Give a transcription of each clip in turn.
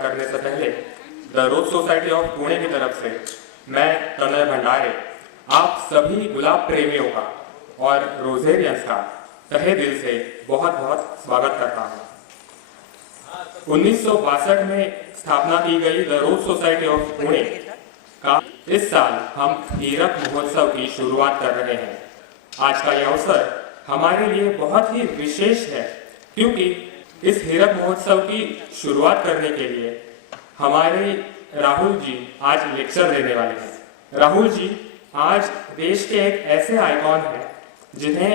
शुरुआत करने से पहले the rose society of Pune की तरफ से मैं तनय भंडारे आप सभी गुलाब प्रेमियों का और रोजेरियंस का तहे दिल से बहुत बहुत स्वागत करता हूँ। 1962 में स्थापना की गई the rose society of Pune का इस साल हम हीरक महोत्सव की शुरुआत कर रहे हैं। आज का यह अवसर हमारे लिए बहुत ही विशेष है क्योंकि इस हीरक महोत्सव की शुरुआत करने के लिए हमारे राहुल जी आज लेक्चर देने वाले हैं। राहुल जी आज देश के एक ऐसे आइकॉन हैं जिन्हें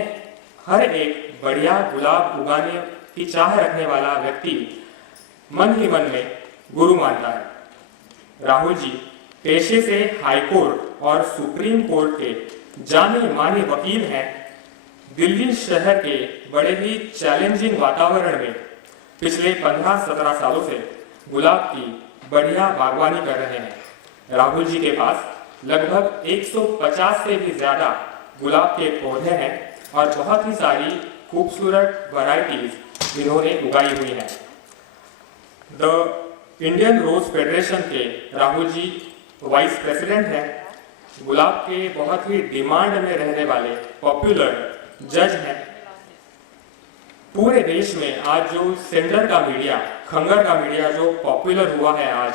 हर एक बढ़िया गुलाब उगाने की चाह रखने वाला व्यक्ति मन ही मन में गुरु मानता है। राहुल जी पेशे से हाई कोर्ट और सुप्रीम कोर्ट के जाने माने वकील हैं। दिल्ली शहर के बड़े ही चैलेंजिंग वातावरण में पिछले 15-17 सालों से गुलाब की बढ़िया बागवानी कर रहे हैं। राहुल जी के पास लगभग 150 से भी ज्यादा गुलाब के पौधे हैं और बहुत ही सारी खूबसूरत वैरायटीज इन्होंने उगाई हुई हैं। द इंडियन रोज फेडरेशन के राहुल जी वाइस प्रेसिडेंट हैं। गुलाब के बहुत ही डिमांड में रहने वाले पॉपुलर जज हैं। पूरे देश में आज जो सेंडर का मीडिया, खंगर का मीडिया जो पॉपुलर हुआ है आज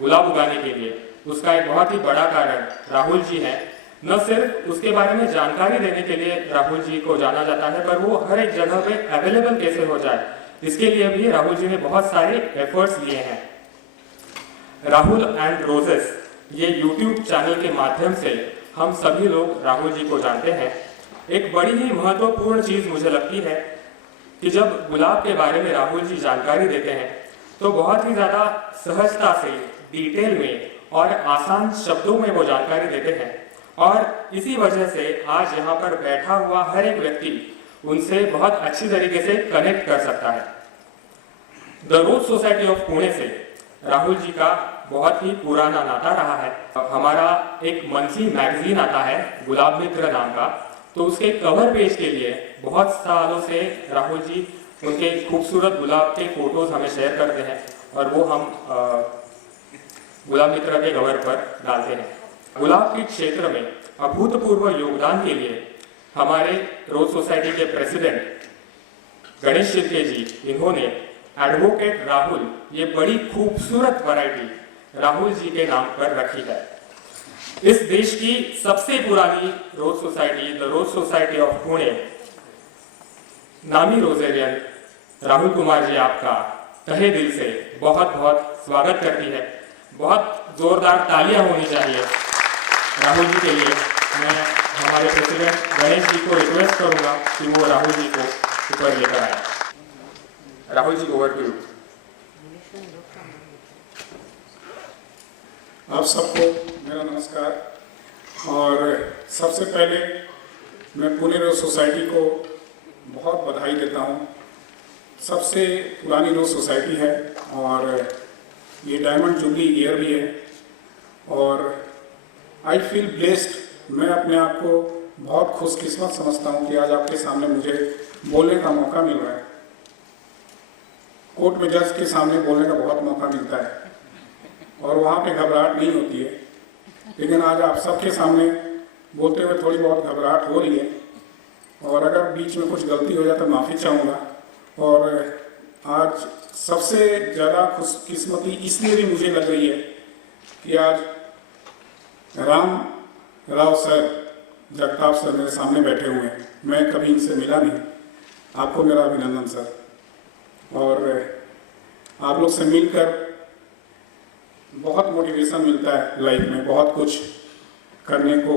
गुलाब उगाने के लिए, उसका एक बहुत ही बड़ा कारण राहुल जी है। न सिर्फ उसके बारे में जानकारी देने के लिए राहुल जी को जाना जाता है, पर वो हर एक जगह पे अवेलेबल कैसे हो जाए, इसके लिए भी राहुल जी ने बहुत सारे एफर्ट्स लिए हैं। राहुल एंड रोजेस ये YouTube चैनल के माध्यम से हम सभी लोग राहुल जी को जानते हैं। एक बड़ी ही महत्वपूर्ण चीज मुझे लगती है कि जब गुलाब के बारे में राहुल जी जानकारी देते हैं तो बहुत ही ज्यादा सहजता से, डिटेल में और आसान शब्दों में वो जानकारी देते हैं और इसी वजह से आज यहाँ पर बैठा हुआ हर एक व्यक्ति उनसे बहुत अच्छी तरीके से कनेक्ट कर सकता है। The rose society of Pune से राहुल जी का बहुत ही पुराना नाता रहा है। हमारा एक मंथली मैगजीन आता है गुलाब मित्र नाम का, तो उसके कवर पेज के लिए बहुत सालों से राहुल जी उनके खूबसूरत गुलाब के फोटोज हमें शेयर करते हैं और वो हम गुलाब मित्र के कवर पर डालते हैं। गुलाब के क्षेत्र में अभूतपूर्व योगदान के लिए हमारे रोज सोसाइटी के प्रेसिडेंट गणेश शिर्के जी, इन्होंने एडवोकेट राहुल ये बड़ी खूबसूरत वैरायटी राहुल जी के नाम पर रखी है। इस देश की सबसे पुरानी rose society the rose society of Pune, नामी रोजेरियन राहुल कुमार जी आपका तहे दिल से बहुत बहुत स्वागत करती है। बहुत जोरदार तालियां होनी चाहिए राहुल जी के लिए। मैं हमारे प्रेसिडेंट गणेश जी को रिक्वेस्ट करूंगा कि वो राहुल जी को ऊपर लेकर आए। Rahul ji, over to you. आप सबको मेरा नमस्कार। और सबसे पहले मैं पुणे रोज सोसाइटी को बहुत बधाई देता हूँ। सबसे पुरानी रोज सोसाइटी है और ये डायमंड जुबली ईयर भी है और आई फील ब्लेस्ड। मैं अपने आप को बहुत खुशकिस्मत समझता हूँ कि आज आपके सामने मुझे बोलने का मौका मिल रहा है। कोर्ट में जज के सामने बोलने का बहुत मौका मिलता है और वहाँ पे घबराहट नहीं होती है, लेकिन आज आप सबके सामने बोलते हुए थोड़ी बहुत घबराहट हो रही है और अगर बीच में कुछ गलती हो जाए तो माफ़ी चाहूँगा। और आज सबसे ज़्यादा खुशकिस्मती इसलिए भी मुझे लग रही है कि आज राम राव सर, जगताप सर मेरे सामने बैठे हुए हैं। मैं कभी इनसे मिला नहीं। आपको मेरा अभिनंदन सर। और आप लोग से मिलकर बहुत मोटिवेशन मिलता है लाइफ में, बहुत कुछ करने को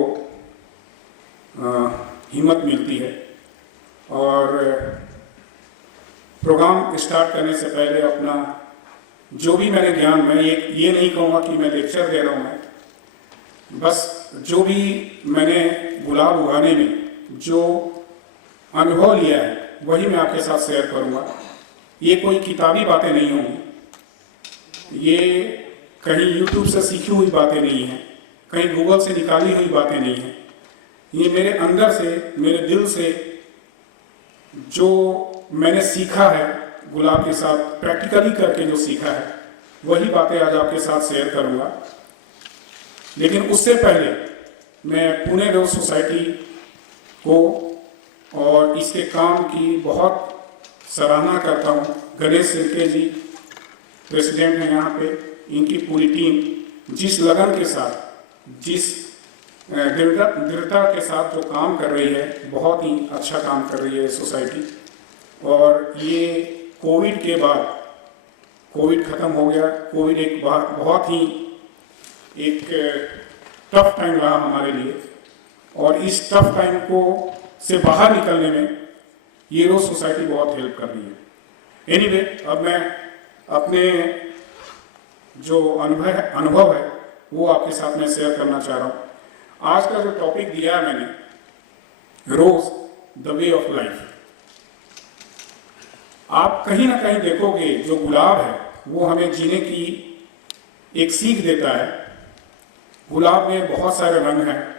हिम्मत मिलती है। और प्रोग्राम स्टार्ट करने से पहले अपना जो भी मैंने ज्ञान, मैं ये नहीं कहूँगा कि मैं लेक्चर दे रहा हूँ, मैं बस जो भी मैंने गुलाब उगाने में जो अनुभव लिया है वही मैं आपके साथ शेयर करूँगा। ये कोई किताबी बातें नहीं होंगी, ये कहीं YouTube से सीखी हुई बातें नहीं हैं, कहीं गूगल से निकाली हुई बातें नहीं हैं। ये मेरे अंदर से, मेरे दिल से जो मैंने सीखा है गुलाब के साथ प्रैक्टिकली करके जो सीखा है वही बातें आज आपके साथ शेयर करूंगा। लेकिन उससे पहले मैं पुणे रोज सोसाइटी को और इसके काम की बहुत सराहना करता हूं। गणेश सिरके जी प्रेसिडेंट हैं यहाँ पे, इनकी पूरी टीम जिस लगन के साथ, जिस दृढ़ता के साथ जो काम कर रही है, बहुत ही अच्छा काम कर रही है सोसाइटी। और ये कोविड के बाद, कोविड ख़त्म हो गया, कोविड एक बहुत ही एक टफ टाइम रहा हमारे लिए, और इस टफ टाइम को से बाहर निकलने में ये रोज सोसाइटी बहुत हेल्प कर रही है। एनीवे, अब मैं अपने जो अनुभव है वो आपके साथ में शेयर करना चाह रहा हूँ। आज का जो टॉपिक दिया है मैंने, रोज द वे ऑफ लाइफ। आप कहीं ना कहीं देखोगे जो गुलाब है वो हमें जीने की एक सीख देता है। गुलाब में बहुत सारे रंग हैं,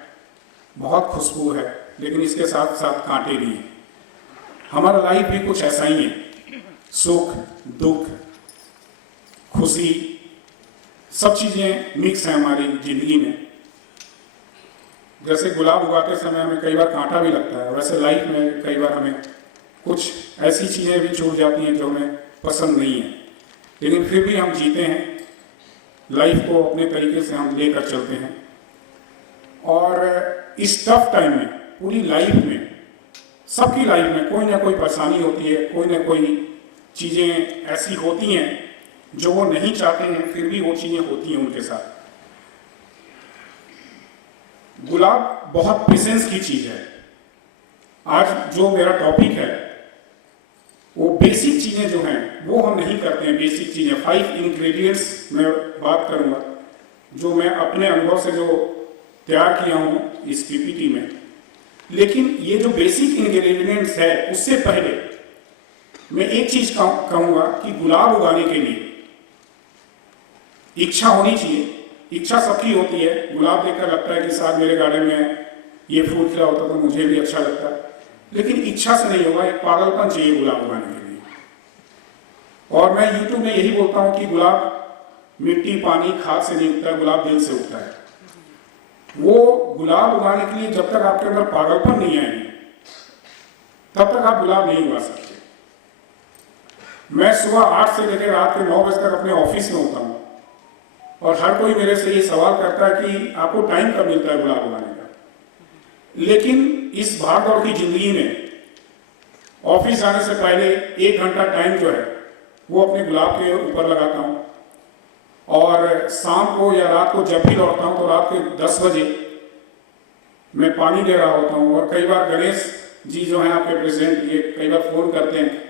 बहुत खुशबू है, लेकिन इसके साथ साथ कांटे भी हैं। हमारा लाइफ भी कुछ ऐसा ही है, सुख दुख खुशी सब चीजें मिक्स हैं हमारी जिंदगी में। जैसे गुलाब उगाते समय हमें कई बार कांटा भी लगता है, वैसे लाइफ में कई बार हमें कुछ ऐसी चीजें भी छूट जाती हैं जो हमें पसंद नहीं है, लेकिन फिर भी हम जीते हैं, लाइफ को अपने तरीके से हम लेकर चलते हैं। और इस टफ टाइम में, पूरी लाइफ में, सबकी लाइफ में कोई ना कोई परेशानी होती है, कोई ना कोई चीजें ऐसी होती हैं जो वो नहीं चाहते हैं, फिर भी वो चीजें होती हैं उनके साथ। गुलाब बहुत पेशेंस की चीज है। आज जो मेरा टॉपिक है वो बेसिक चीजें जो हैं वो हम नहीं करते हैं। बेसिक चीजें 5 इंग्रेडिएंट्स मैं बात करूंगा जो मैं अपने अनुभव से जो तैयार किया हूं इस पीपीटी में। लेकिन ये जो बेसिक इंग्रेडिएंट्स है, उससे पहले मैं एक चीज कहूंगा कि गुलाब उगाने के लिए इच्छा होनी चाहिए। इच्छा सबकी होती है। गुलाब देखकर लगता है कि शायद मेरे गार्डन में ये फूल खिला होता तो मुझे भी अच्छा लगता, लेकिन इच्छा से नहीं होगा, एक पागलपन चाहिए गुलाब उगाने के लिए। और मैं यूट्यूब में यही बोलता हूं कि गुलाब मिट्टी पानी खाद से नहीं उगता, गुलाब दिल से उगता है। वो गुलाब उगाने के लिए जब तक आपके अंदर पागलपन नहीं आएगी तब तक आप गुलाब नहीं उगा सकते। मैं सुबह 8 से लेकर रात के 9 बजे तक अपने ऑफिस में होता हूं और हर कोई मेरे से ये सवाल करता है कि आपको टाइम कब मिलता है गुलाब उगाने का। लेकिन इस भागदौड़ की जिंदगी में ऑफिस जाने से पहले 1 घंटा टाइम जो है वो अपने गुलाब के ऊपर लगाता हूं, और शाम को या रात को जब भी लौटता हूं तो रात के 10 बजे मैं पानी दे रहा होता हूं। और कई बार गणेश जी जो हैं आपके प्रेसिडेंट, ये कई बार फोन करते हैं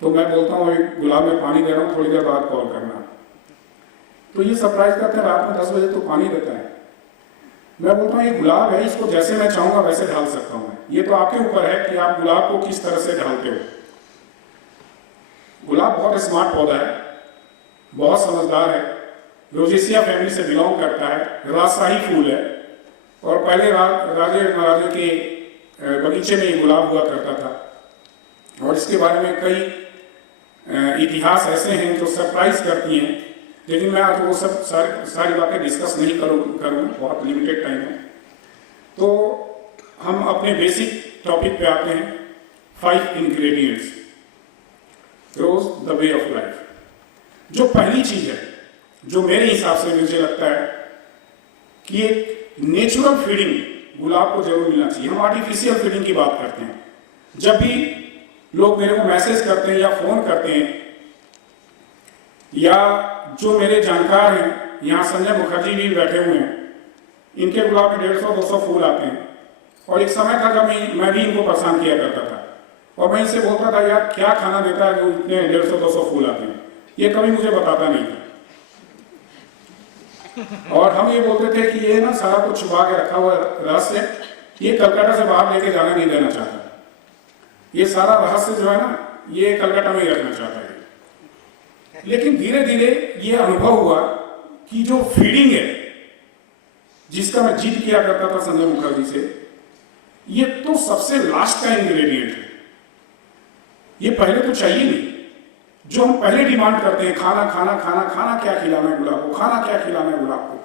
तो मैं बोलता हूँ गुलाब में पानी दे रहा हूँ, थोड़ी देर बाद कॉल करना। तो ये सरप्राइज करते हैं, रात में 10 बजे तो पानी देता है। मैं बोलता हूँ ये गुलाब है, इसको जैसे मैं चाहूंगा वैसे ढाल सकता हूँ। ये तो आपके ऊपर है कि आप गुलाब को किस तरह से ढालते हो। गुलाब बहुत स्मार्ट पौधा है, बहुत समझदार है, रोजेसिया फैमिली से बिलोंग करता है, राजशाही फूल है। और पहले राजे महाराजे के बगीचे में ये गुलाब हुआ करता था। और इसके बारे में कई इतिहास ऐसे हैं जो सरप्राइज करती हैं, लेकिन मैं आज वो सब सारी बातें डिस्कस नहीं करूँगा, बहुत लिमिटेड टाइम है। तो हम अपने बेसिक टॉपिक पे आते हैं, 5 ingredients, rose the way of life. जो पहली चीज है जो मेरे हिसाब से मुझे लगता है कि एक नेचुरल फीडिंग गुलाब को जरूर मिलना चाहिए। हम आर्टिफिशियल फीडिंग की बात करते हैं। जब भी लोग मेरे को मैसेज करते हैं या फोन करते हैं, या जो मेरे जानकार हैं, यहाँ संजय मुखर्जी भी बैठे हुए हैं, इनके गुलाब में 150-200 फूल आते हैं। और एक समय था जब मैं भी इनको परेशान किया करता था और मैं इनसे बोलता था यार क्या खाना देता है जो इतने 150-200 फूल आते हैं। ये कभी मुझे बताता नहीं था। और हम ये बोलते थे कि ये ना सारा कुछ छुपा के रखा हुआ रहस्य, ये कलकत्ता से बाहर लेके जाने नहीं देना चाहता। ये सारा रहस्य जो है ना, ये कलकत्ता में ही रखना चाहता है। लेकिन धीरे धीरे ये अनुभव हुआ कि जो फीडिंग है, जिसका मैं जिद किया करता था संजय मुखर्जी से, ये तो सबसे लास्ट का इंग्रेडिएंट है। ये पहले तो चाहिए नहीं। जो हम पहले डिमांड करते हैं, खाना खाना खाना खाना क्या खिलाना है गुलाब को, खाना क्या खिलाना है गुलाब को।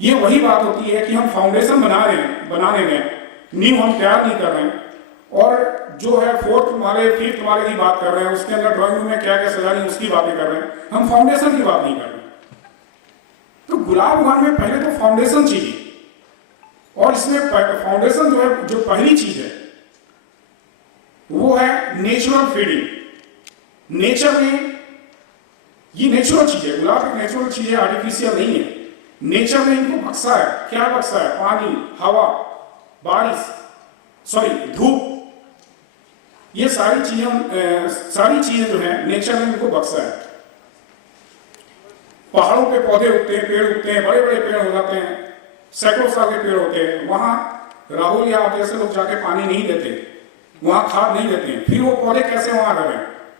ये वही बात होती है कि हम फाउंडेशन बनाने में नींव हम तैयार नहीं कर रहे हैं, और जो है फोर्थ माले फिफ्थ माले की बात कर रहे हैं, उसके अंदर ड्राइंग रूम में क्या क्या सजानी है उसकी बातें कर रहे हैं, हम फाउंडेशन की बात नहीं कर रहे। तो गुलाब उगाने में पहले तो फाउंडेशन चाहिए, और इसमें फाउंडेशन जो है, जो पहली चीज है वो है नेचुरल फीडिंग। नेचर में ये नेचुरल चीज है, गुलाब एक नेचुरल चीज है, आर्टिफिशियल नहीं है। नेचर ने इनको बख्शा है, क्या बख्शा है? पानी, हवा, बारिश, धूप, ये सारी चीजें जो है नेचर ने इनको बख्शा है। पहाड़ों पे पौधे उगते हैं, पेड़ उगते हैं, बड़े बड़े पेड़ हो जाते हैं, सैकड़ों साल के पेड़ होते हैं, वहां राहुल या आप जैसे लोग जाके पानी नहीं देते, वहां खाद नहीं देते हैं, फिर वो पौधे कैसे वहां रहे?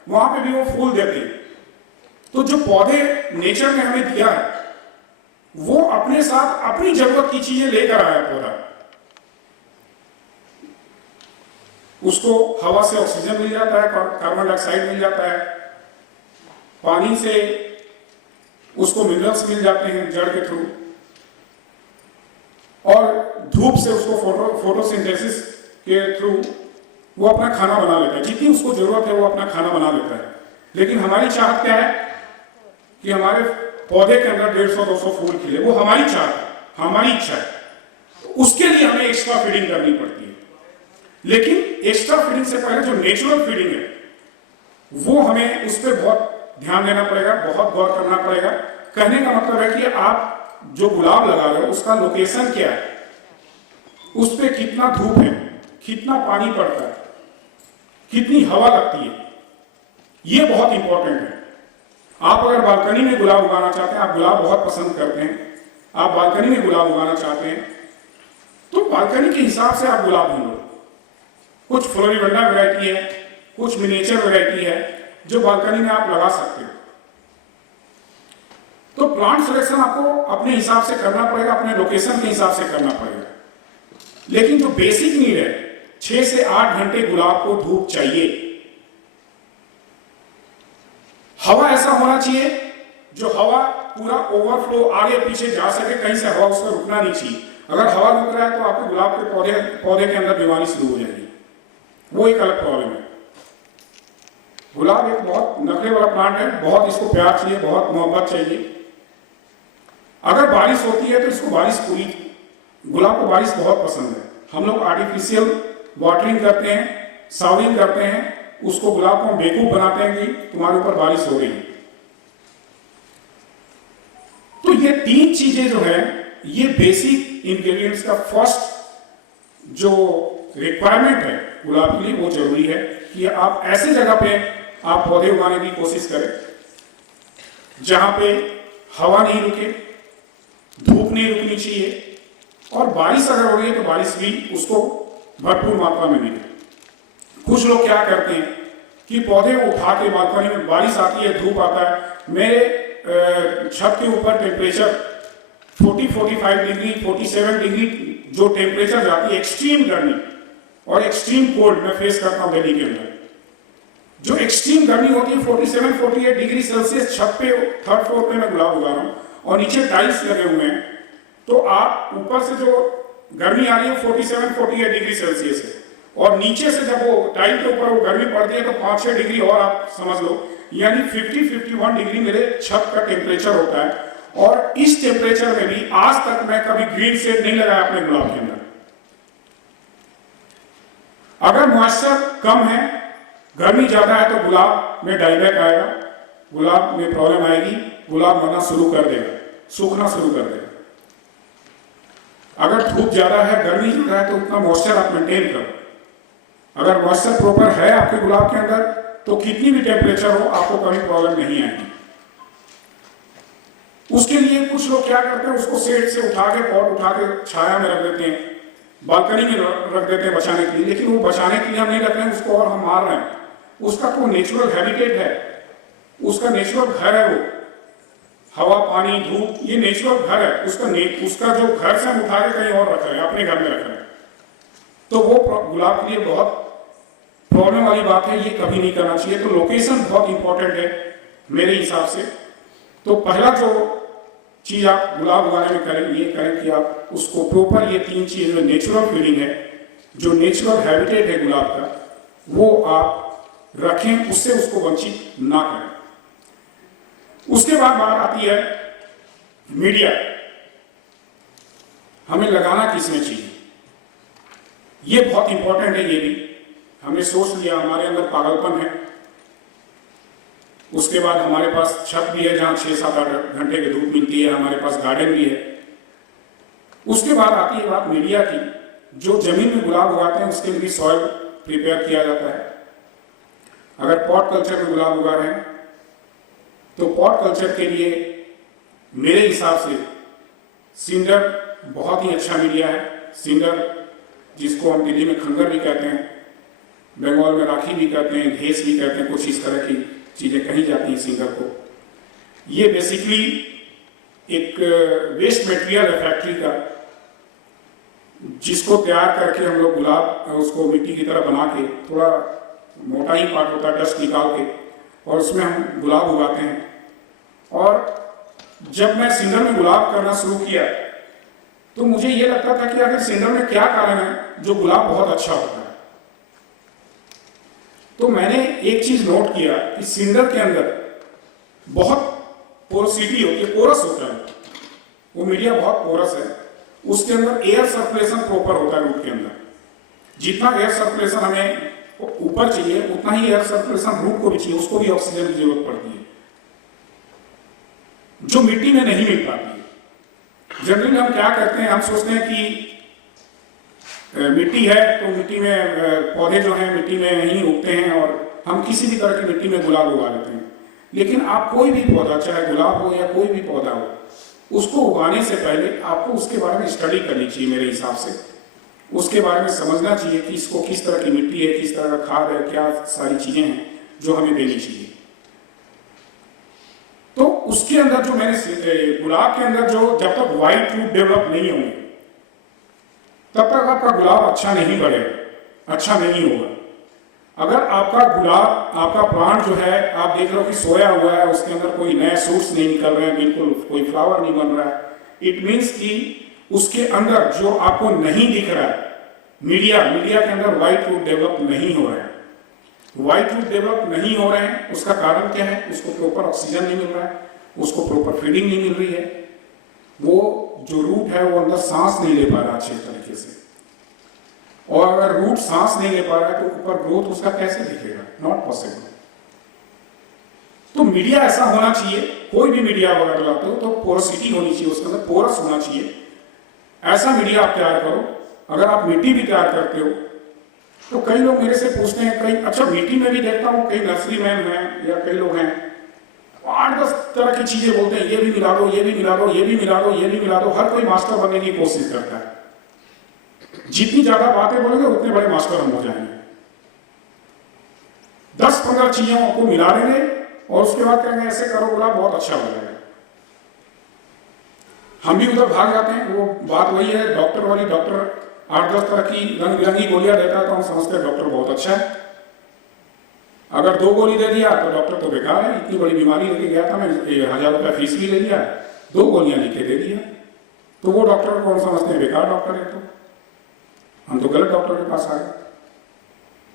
वहां पे भी वो फूल देते हैं। तो जो पौधे नेचर ने हमें दिया है, वो अपने साथ अपनी जरूरत की चीजें लेकर आया पौधा। उसको हवा से ऑक्सीजन मिल जाता है, कार्बन डाइऑक्साइड मिल जाता है, पानी से उसको मिनरल्स मिल जाते हैं जड़ के थ्रू, और धूप से उसको फोटोसिंथेसिस के थ्रू वो अपना खाना बना लेता है। जितनी उसको जरूरत है वो अपना खाना बना लेता है। लेकिन हमारी चाहत क्या है कि हमारे पौधे के अंदर 150-200 फूल खिले, वो हमारी चाहत है, हमारी इच्छा है। उसके लिए हमें एक्स्ट्रा फीडिंग करनी पड़ती है। लेकिन एक्स्ट्रा फीडिंग से पहले जो नेचुरल फीडिंग है, वो हमें उस पर बहुत ध्यान देना पड़ेगा, बहुत गौर करना पड़ेगा। कहने का मतलब है कि आप जो गुलाब लगा रहे हो उसका लोकेशन क्या है, उस पर कितना धूप है, कितना पानी पड़ता है, कितनी हवा लगती है, ये बहुत इंपॉर्टेंट है। आप अगर बालकनी में गुलाब उगाना चाहते हैं, आप गुलाब बहुत पसंद करते हैं, आप बालकनी में गुलाब उगाना चाहते हैं, तो बालकनी के हिसाब से आप गुलाब ढूंढो। कुछ फ्लोरिबंडा वैरायटी है, कुछ मिनिएचर वैरायटी है जो बालकनी में आप लगा सकते हो। तो प्लांट सिलेक्शन आपको अपने हिसाब से करना पड़ेगा, अपने लोकेशन के हिसाब से करना पड़ेगा। लेकिन जो बेसिक नीड है, 6 से 8 घंटे गुलाब को धूप चाहिए। हवा ऐसा होना चाहिए जो हवा पूरा ओवरफ्लो आगे पीछे जा सके, कहीं से हवा उसमें रुकना नहीं चाहिए। अगर हवा रुक रहा है तो आपके गुलाब के पौधे के अंदर बीमारी शुरू हो जाएगी, वो एक अलग प्रॉब्लम है। गुलाब एक बहुत नखरे वाला प्लांट है, बहुत इसको प्यार चाहिए, बहुत मोहब्बत चाहिए। अगर बारिश होती है तो इसको बारिश पूरी, गुलाब को बारिश बहुत पसंद है। हम लोग आर्टिफिशियल वाटरिंग करते हैं, सावरिंग करते हैं, उसको गुलाब को हम बेवकूफ बनाते हैं कि तुम्हारे ऊपर बारिश हो गई। तो ये 3 चीजें जो है, ये बेसिक इंग्रेडिएंट्स का फर्स्ट जो रिक्वायरमेंट है गुलाब के लिए, वो जरूरी है कि आप ऐसे जगह पे आप पौधे उगाने की कोशिश करें जहां पे हवा नहीं रुके, धूप नहीं रुकनी चाहिए, और बारिश अगर हो रही है तो बारिश भी उसको भरपूर मात्रा में मिले। कुछ लोग क्या करते हैं कि पौधे उठा के बालकनी में, बारिश आती है, धूप आता है, मेरे छत के ऊपर टेम्परेचर 40-45 डिग्री, 47 डिग्री जो टेम्परेचर जाती है, एक्सट्रीम गर्मी और एक्सट्रीम कोल्ड मैं फेस करता हूं दिल्ली के अंदर। जो एक्सट्रीम गर्मी होती है 47-48 डिग्री सेल्सियस, छत पे 3rd फ्लोर पे मैं गुलाब उगा रहा हूँ और नीचे टाइल्स लगे हुए हैं, तो आप ऊपर से जो गर्मी आ रही है 47-48 डिग्री सेल्सियस है, और नीचे से जब वो टाइल के ऊपर वो गर्मी पड़ती है तो 5-6 डिग्री और आप समझ लो, यानी 50-51 डिग्री मेरे छत का टेम्परेचर होता है। और इस टेम्परेचर में भी आज तक मैं कभी ग्रीन शेड नहीं लगाया अपने गुलाब के अंदर। अगर मॉइस्चर कम है, गर्मी ज्यादा है, तो गुलाब में डाइबैक आएगा, गुलाब में प्रॉब्लम आएगी, गुलाब मरना शुरू कर देगा, सूखना शुरू कर देगा। अगर धूप ज्यादा है, गर्मी ज्यादा है, तो उतना मॉइस्चर आप मेंटेन करो। अगर मॉइस्चर प्रॉपर है आपके गुलाब के अंदर, तो कितनी भी टेम्परेचर हो आपको कभी प्रॉब्लम नहीं आएगी। उसके लिए कुछ लोग क्या करते हैं, उसको शेड से उठा के, पॉट उठा के छाया में रख देते हैं, बालकनी में रख देते हैं बचाने के लिए। लेकिन वो बचाने के लिए हम नहीं रख रहे हैं, उसको और हम मार रहे हैं। उसका कोई नेचुरल हैबिटेट है, उसका नेचुरल घर है, वो हवा, पानी, धूप, ये नेचुरल घर है उसका जो घर से हम उठा के कहीं और रख रहे हैं, अपने घर में रख रहे हैं, तो वो गुलाब के लिए बहुत प्रॉब्लम वाली बात है, ये कभी नहीं करना चाहिए। तो लोकेशन बहुत इंपॉर्टेंट है मेरे हिसाब से। तो पहला जो चीज आप गुलाब उगाने में करें, ये करें कि आप उसको प्रॉपर ये 3 चीज में नेचुरल फीडिंग है, जो नेचुरल हैबिटेट है गुलाब का, वो आप रखें, उससे उसको वंचित ना करें। उसके बाद बात आती है मीडिया, हमें लगाना किसमें चाहिए, ये बहुत इंपॉर्टेंट है। ये भी हमने सोच लिया, हमारे अंदर पागलपन है। उसके बाद हमारे पास छत भी है जहां 6-7-8 घंटे की धूप मिलती है, हमारे पास गार्डन भी है। उसके बाद आती है बात मीडिया की। जो जमीन में गुलाब उगाते हैं उसके लिए सॉइल प्रिपेयर किया जाता है। अगर पॉट कल्चर में गुलाब उगा रहे हैं तो पॉट कल्चर के लिए मेरे हिसाब से सिंडर बहुत ही अच्छा मीडिया है। सिंडर, जिसको हम दिल्ली में खंगर भी कहते हैं, बंगाल में राखी भी कहते हैं, घेस भी कहते हैं, कुछ इस तरह की चीजें कही जाती हैं सिंगर को। ये बेसिकली एक वेस्ट मटेरियल है फैक्ट्री का, जिसको तैयार करके हम लोग गुलाब उसको मिट्टी की तरह बना के, थोड़ा मोटा ही पार्ट होता है, डस्ट निकाल के, और उसमें हम गुलाब उगाते हैं। और जब मैं सिंगर में गुलाब करना शुरू किया तो मुझे ये लगता था कि आखिर सिंगर में क्या कारण है जो गुलाब बहुत अच्छा होता है। तो मैंने एक चीज नोट किया कि सिंडर के अंदर बहुत पोरोसिटी होती है, पोरस होता है, वो मीडिया बहुत पोरस है। उसके अंदर एयर सर्कुलेशन प्रॉपर होता है रूट के अंदर। जितना एयर सर्कुलेशन हमें ऊपर चाहिए उतना ही एयर सर्कुलेशन रूट को भी चाहिए, उसको भी ऑक्सीजन की जरूरत पड़ती है, जो मिट्टी में नहीं मिल पाती है। जनरली हम क्या करते हैं, हम सोचते हैं कि मिट्टी है तो मिट्टी में पौधे जो हैं मिट्टी में ही उगते हैं और हम किसी भी तरह की मिट्टी में गुलाब उगा लेते हैं। लेकिन आप कोई भी पौधा, चाहे गुलाब हो या कोई भी पौधा हो, उसको उगाने से पहले आपको उसके बारे में स्टडी करनी चाहिए मेरे हिसाब से। उसके बारे में समझना चाहिए कि इसको किस तरह की मिट्टी है, किस तरह का खाद है, क्या सारी चीजें हैं जो हमें देनी चाहिए। तो उसके अंदर जो मैंने गुलाब के अंदर जो, जब तक व्हाइट रूट डेवलप नहीं होंगे तब तक आपका गुलाब अच्छा नहीं बढ़ेगा, अच्छा नहीं होगा। अगर आपका गुलाब, आपका प्लांट जो है, आप देख लो कि सोया हुआ है, उसके अंदर कोई नए सूट्स नहीं निकल रहे हैं, बिल्कुल कोई फ्लावर नहीं बन रहा है, इट मीन्स कि उसके अंदर जो आपको नहीं दिख रहा है मीडिया के अंदर व्हाइट रूट डेवलप नहीं हो रहा है। व्हाइट रूट डेवलप नहीं हो रहे हैं, उसका कारण क्या है? उसको प्रॉपर ऑक्सीजन नहीं मिल रहा है, उसको प्रॉपर फीडिंग नहीं मिल रही है, वो जो रूट है वो अंदर सांस नहीं ले पा रहा अच्छे तरीके से। और अगर रूट सांस नहीं ले पा रहा है तो ऊपर ग्रोथ उसका कैसे दिखेगा? Not possible. तो मीडिया ऐसा होना चाहिए, कोई भी मीडिया वगैरह लाते हो तो पोरोसिटी होनी चाहिए, उसके अंदर पोरस होना चाहिए। ऐसा मीडिया आप तैयार करो। अगर आप मिट्टी भी तैयार करते हो तो कई लोग मेरे से पूछते हैं, कई, अच्छा मिट्टी में भी देखता हूँ कई नर्सरी मैन हैं या कई लोग हैं 8-10 तरह की चीजें बोलते हैं, ये भी मिला दो, ये भी मिला दो, ये भी मिला दो, ये भी मिला दो। हर कोई मास्टर बनने की कोशिश करता है। जितनी ज्यादा बातें बोलेंगे उतने बड़े मास्टर हम हो जाएंगे। 10-15 चीजों को मिला देंगे और उसके बाद कहेंगे ऐसे करो गुलाब बहुत अच्छा हो जाएगा। हम भी उधर भाग जाते हैं। वो बात वही है डॉक्टर वाली, डॉक्टर 8-10 तरह की रंग बिरंगी गोलियां देता है तो हम समझते हैं डॉक्टर बहुत अच्छा है। अगर 2 गोली दे दिया तो डॉक्टर तो बेकार है। इतनी बड़ी बीमारी लेके गया था मैं, 1000 रुपया फीस भी ले लिया, 2 गोलियां लिख के दे दिया, तो वो डॉक्टर को हम समझते हैं बेकार डॉक्टर है। तो हम तो गलत डॉक्टर के पास आ गए।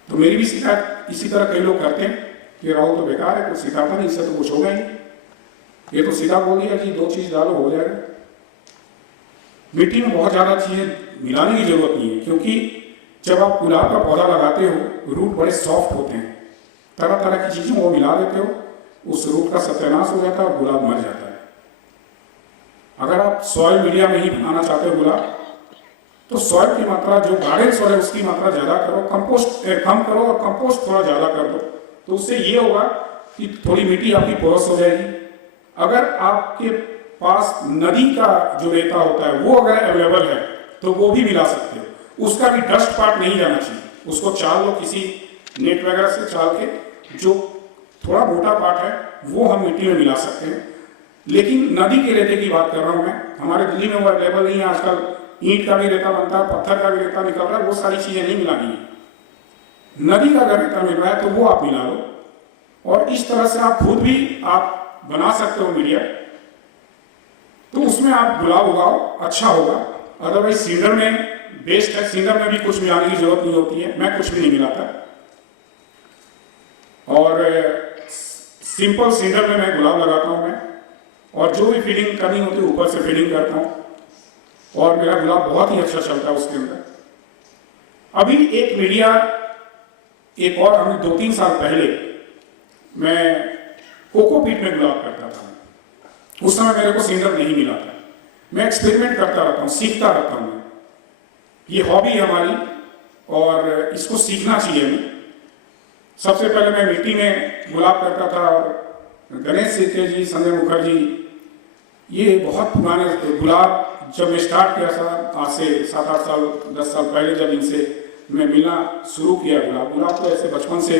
तो मेरी भी शिकायत इसी तरह कई लोग करते हैं कि राहुल तो बेकार है, कुछ सिखाता नहीं, इससे तो कुछ होगा ही। ये तो सीधा बोल दिया कि 2 चीज डालो हो जाएगा। मिट्टी में बहुत ज्यादा चीजें मिलाने की जरूरत नहीं है, क्योंकि जब आप गुलाब का पौधा लगाते हो रूट बड़े सॉफ्ट होते हैं, तरह तरह की चीजों को मिला देते हो, उस रूट का सत्यानाश हो जाता है और गुलाब मर जाता है। अगर आप सॉइल मीडिया में ही बनाना चाहते हो गुलाब, तो सॉइल की मात्रा, जो गार्डन सॉइल है उसकी मात्रा ज्यादा करो, कंपोस्ट कम करो और कंपोस्ट थोड़ा ज्यादा कर दो। तो उससे ये होगा कि थोड़ी मिट्टी आपकी पोरस हो जाएगी। अगर आपके पास नदी का जो रेता होता है वो अगर अवेलेबल है तो वो भी मिला सकते हो। उसका भी डस्ट पार्ट नहीं जाना चाहिए, उसको चाल लो किसी नेट वगैरह से चाल के, जो थोड़ा मोटा पार्ट है वो हम मिट्टी में मिला सकते हैं। लेकिन नदी के रेते की बात कर रहा हूं मैं, हमारे दिल्ली में वो अवेलेबल नहीं है। आजकल ईंट का भी रेता बनता है, पत्थर का भी रेता निकल रहा है, वो सारी चीजें नहीं मिलानी है। नदी का अगर रेता मिल रहा है तो वो आप मिला लो, और इस तरह से आप खुद भी आप बना सकते हो मीडिया। तो उसमें आप गुलाब उगाओ, अच्छा होगा। अदरवाइज सीडर में बेस्ट है, सीडर में भी कुछ मिलाने की जरूरत नहीं होती है, मैं कुछ भी नहीं मिलाता। और सिंपल सीडर में मैं गुलाब लगाता हूं मैं, और जो भी फीडिंग करनी होती है ऊपर से फीडिंग करता हूं, और मेरा गुलाब बहुत ही अच्छा चलता है उसके अंदर। अभी एक मीडिया, एक और हमने 2-3 साल पहले मैं कोकोपीट में गुलाब करता था। उस समय मेरे को सीडर नहीं मिला था। मैं एक्सपेरिमेंट करता रहता हूँ, सीखता रहता हूँ। ये हॉबी है हमारी और इसको सीखना चाहिए हमें। सबसे पहले मैं मिट्टी में गुलाब करता था, और गणेश सिरके जी, संजय मुखर्जी, ये बहुत पुराने गुलाब, जब मैं स्टार्ट किया था आज से 7-8 साल 10 साल पहले, जब इनसे मैं मिलना शुरू किया, गुलाब तो ऐसे बचपन से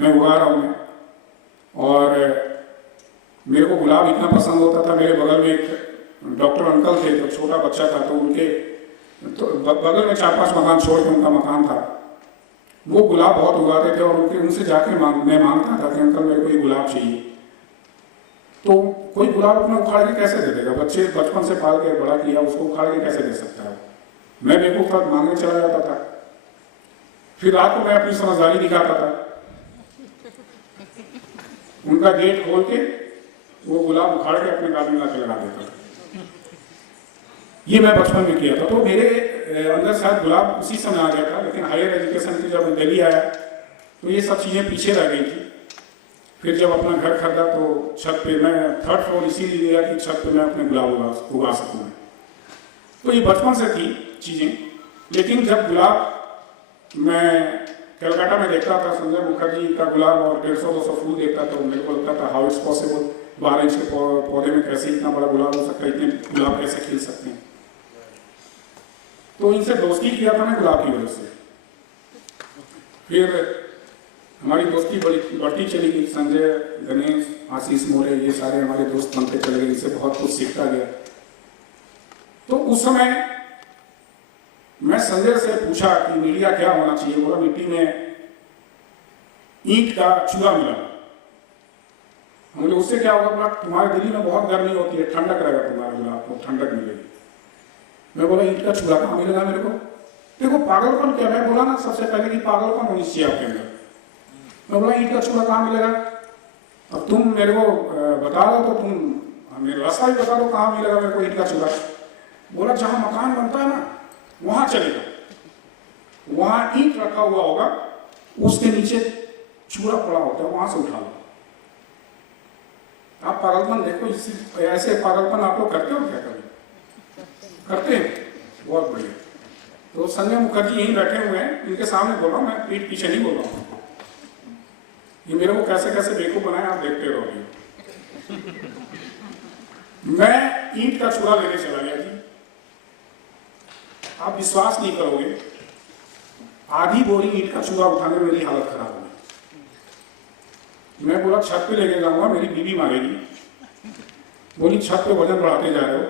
मैं उगा रहा हूँ मैं। और मेरे को गुलाब इतना पसंद होता था, मेरे बगल में एक डॉक्टर अंकल थे, तो छोटा बच्चा था, तो उनके तो बगल में 4-5 मकान छोड़ के उनका मकान था, वो गुलाब बहुत उगाते थे, और उनसे जाके मैं मांगता था कि अंकल मेरे को ये गुलाब चाहिए। तो कोई गुलाब अपना उखाड़ के कैसे दे देगा? बच्चे बचपन से पाल के बड़ा किया, उसको उखाड़ के कैसे दे सकता है? मैं बेवकूफ था, मांगने चला जाता था। फिर रात को मैं अपनी समझदारी दिखाता था, उनका गेट खोल के वो गुलाब उखाड़ के अपने गार्डन में लगा देता था। ये मैं बचपन में किया था। तो मेरे अंदर शायद गुलाब उसी समय आ गया था, लेकिन हायर एजुकेशन के जब दिल्ली आया तो ये सब चीज़ें पीछे रह गई थी। फिर जब अपना घर खरीदा तो छत पे मैं 3rd फ्लोर इसीलिए लिया कि छत पे मैं अपने गुलाब उगा सकूँ। तो ये बचपन से थी चीज़ें। लेकिन जब गुलाब मैं कलकत्ता में देखता था, संजय मुखर्जी का गुलाब और 150-200 फूल देखता, तो मेरे को लगता था हाउ इट्स पॉसिबल, 12 इंच के पौधे में कैसे इतना बड़ा गुलाब हो सकता है, इतने गुलाब कैसे खिल सकते हैं। तो इनसे दोस्ती किया था मैं गुलाब की वजह से। फिर हमारी दोस्ती बढ़ती चली गई। संजय, गणेश, आशीष मोरे, ये सारे हमारे दोस्त बनते चले गए, इनसे बहुत कुछ सीखता गया। तो उस समय मैं संजय से पूछा कि मीडिया क्या होना चाहिए। बोला मिट्टी में ईंट का चूल्हा मिला। मुझे उससे क्या होगा? बोला तुम्हारे दिल्ली में बहुत गर्मी होती है, ठंडक रहेगा तुम्हारे गुलाब को, ठंडक मिलेगी। मैं बोला ईंट का चूल्हा कहाँ मिलेगा मेरे को? देखो पागलपन क्या, मैं बोला ना सबसे पहले कि पागलपन होनी चाहिए आपके अंदर। मैं बोला ईंट का चूल्हा कहाँ मिलेगा? अब तुम मेरे को बता दो, तो तुम मेरे रास्ता भी बता दो कहाँ मिलेगा मेरे को ईंट का चूल्हा। बोला जहाँ मकान बनता है ना वहां चलेगा, वहां ईंट रखा हुआ होगा, उसके नीचे चूल्हा पड़ा होता है, वहां से उठा लो। आप पागलपन देखो, ऐसे पागलपन आप लोग करते हो क्या? कभी करते हैं? बहुत बढ़िया। तो संजय मुखर्जी यहीं बैठे हुए हैं, इनके सामने बोल रहा हूँ मैं, पीठ पीछे नहीं बोल रहा हूँ। ये मेरे को कैसे कैसे बेवकूफ बनाए आप देखते रहोगे। मैं ईंट का चूल्हा लेने चला गया जी। आप विश्वास नहीं करोगे, आधी बोरी ईंट का चूल्हा उठाने में मेरी हालत खराब हो गई। मैं बोला छत पे लेके जाऊंगा, मेरी बीवी मारेगी। बोली छत पे वजन बढ़ाते जा रहे हो।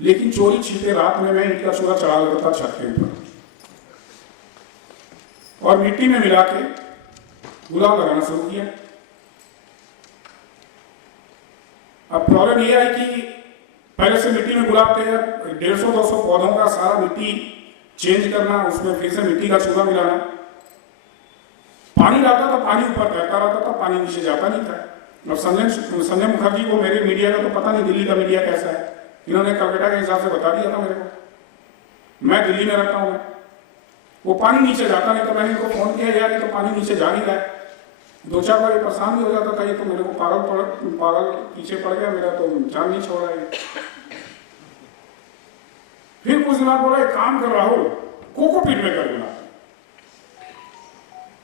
लेकिन चोरी छिपे रात में मैं ईंट का चूल्हा चढ़ा लेता था छत के ऊपर, और मिट्टी में मिला के गुलाब लगाना शुरू किया। अब प्रॉब्लम यह है कि पहले से मिट्टी में गुलाब थे, 150-200 पौधों का सारा मिट्टी चेंज करना, उसमें फिर से मिट्टी का चूल्हा मिलाना। पानी डालता था, पानी ऊपर तैरता रहता था, पानी नीचे जाता नहीं था। अब संजय मुखर्जी को मेरे मीडिया का तो पता नहीं दिल्ली का मीडिया कैसा है, इन्होंने कलकत्ता के हिसाब से बता दिया था मेरे को। मैं दिल्ली में रहता हूँ, वो पानी नीचे जाता नहीं, तो मैंने इनको फोन किया, यार ये तो पानी नीचे जा नहीं रहा है। 2-4 बार परेशान भी हो जाता था, ये तो मेरे को पागल पीछे पड़ गया, मेरा तो जान नहीं छोड़ रहा है। फिर कुछ दिन बाद बोला एक काम कर राहुल, कोकोपीट में कर बोला।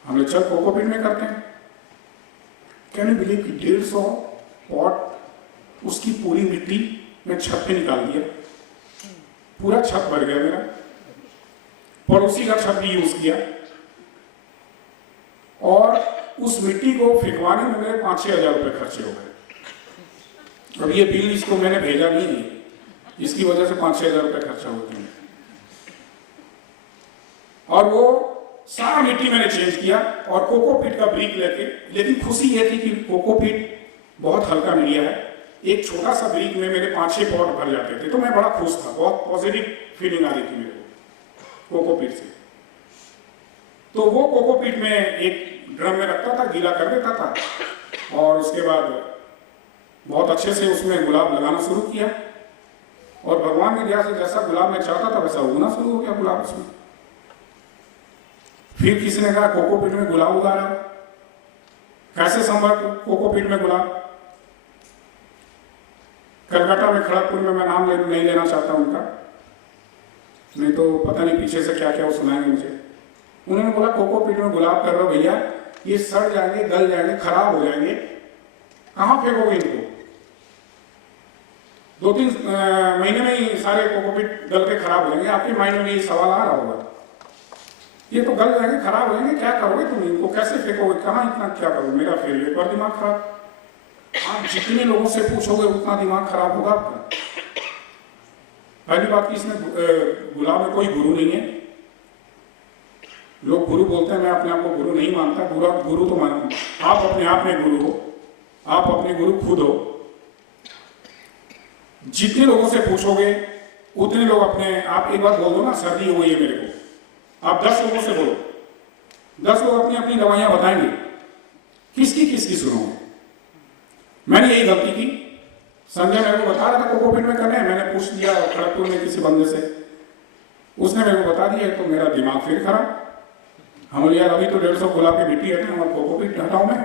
हमने चल कोकोपीट में करते हैं। कैन यू बिलीव कि 150 पॉट उसकी पूरी मिट्टी मैं छत पे निकाल दिया, पूरा छत भर गया मेरा। पड़ोसी का छत भी यूज किया, और उस मिट्टी को फेंकवाने में मेरे 5-6 हज़ार रुपये खर्चे हो गए। अब ये बिल इसको मैंने भेजा नहीं है, इसकी वजह से 5-6 हज़ार रुपये खर्चा होते हैं। और वो सारा मिट्टी मैंने चेंज किया और कोकोपीट का ब्रिक लेके, लेकिन खुशी ये थी कि कोकोपीट बहुत हल्का मीडिया है, एक छोटा सा ब्रिक में मेरे 5-6 पॉट भर जाते थे, तो मैं बड़ा खुश था, बहुत पॉजिटिव फीलिंग आ रही थी मेरे को कोकोपीट से। तो वो कोकोपीट में एक ड्रम में रखता था, गीला कर देता था और उसके बाद बहुत अच्छे से उसमें गुलाब लगाना शुरू किया और भगवान की दया से जैसा गुलाब मैं चाहता था वैसा उगना शुरू हो गया गुलाब उसमें। फिर किसी ने कहा कोकोपीट में गुलाब उगा रहा, कैसे संभव कोकोपीट में गुलाब? कलकत्ता में, खड़गपुर में, मैं नाम नहीं लेना चाहता उनका, नहीं तो पता नहीं पीछे से क्या क्या वो सुनाएंगे मुझे। उन्होंने बोला कोकोपीट में गुलाब कर रहे हो भैया, ये सड़ जाएंगे, गल जाएंगे, खराब हो जाएंगे, कहाँ फेंकोगे इनको? 2-3 महीने में ही सारे कोकोपीट गल के खराब हो जाएंगे। आपके माइंड में ये सवाल आ रहा होगा, ये तो गल जाएंगे, खराब हो जाएंगे, क्या करोगे तुम इनको, कैसे फेंकोगे, कहाँ इतना क्या करोगे? मेरा फिर एक बार दिमाग खराब। आप जितने लोगों से पूछोगे उतना दिमाग खराब होगा आपका। पहली बात कि इसमें गुलाब में कोई गुरु नहीं है। लोग गुरु बोलते हैं, मैं अपने आप को गुरु नहीं मानता। गुरु तो मानो आप अपने आप में गुरु हो, आप अपने गुरु खुद हो। जितने लोगों से पूछोगे उतने लोग अपने आप, एक बार बोल दो ना सर्दी हो गई है मेरे को, आप 10 लोगों से बोलो, 10 लोग अपनी अपनी दवाइयां बताएंगे, किसकी सुनोगे? मैंने यही गलती की। संजय मेरे को बता रहा था कोकोपीट में करने, मैंने पूछ लिया खड़गपुर में किसी बंदे से, उसने मेरे को बता दिया, तो मेरा दिमाग फिर खराब। हम बोले यार अभी तो 150 गुलाब की मिट्टी हटे और कोकोपीट हटाऊं मैं?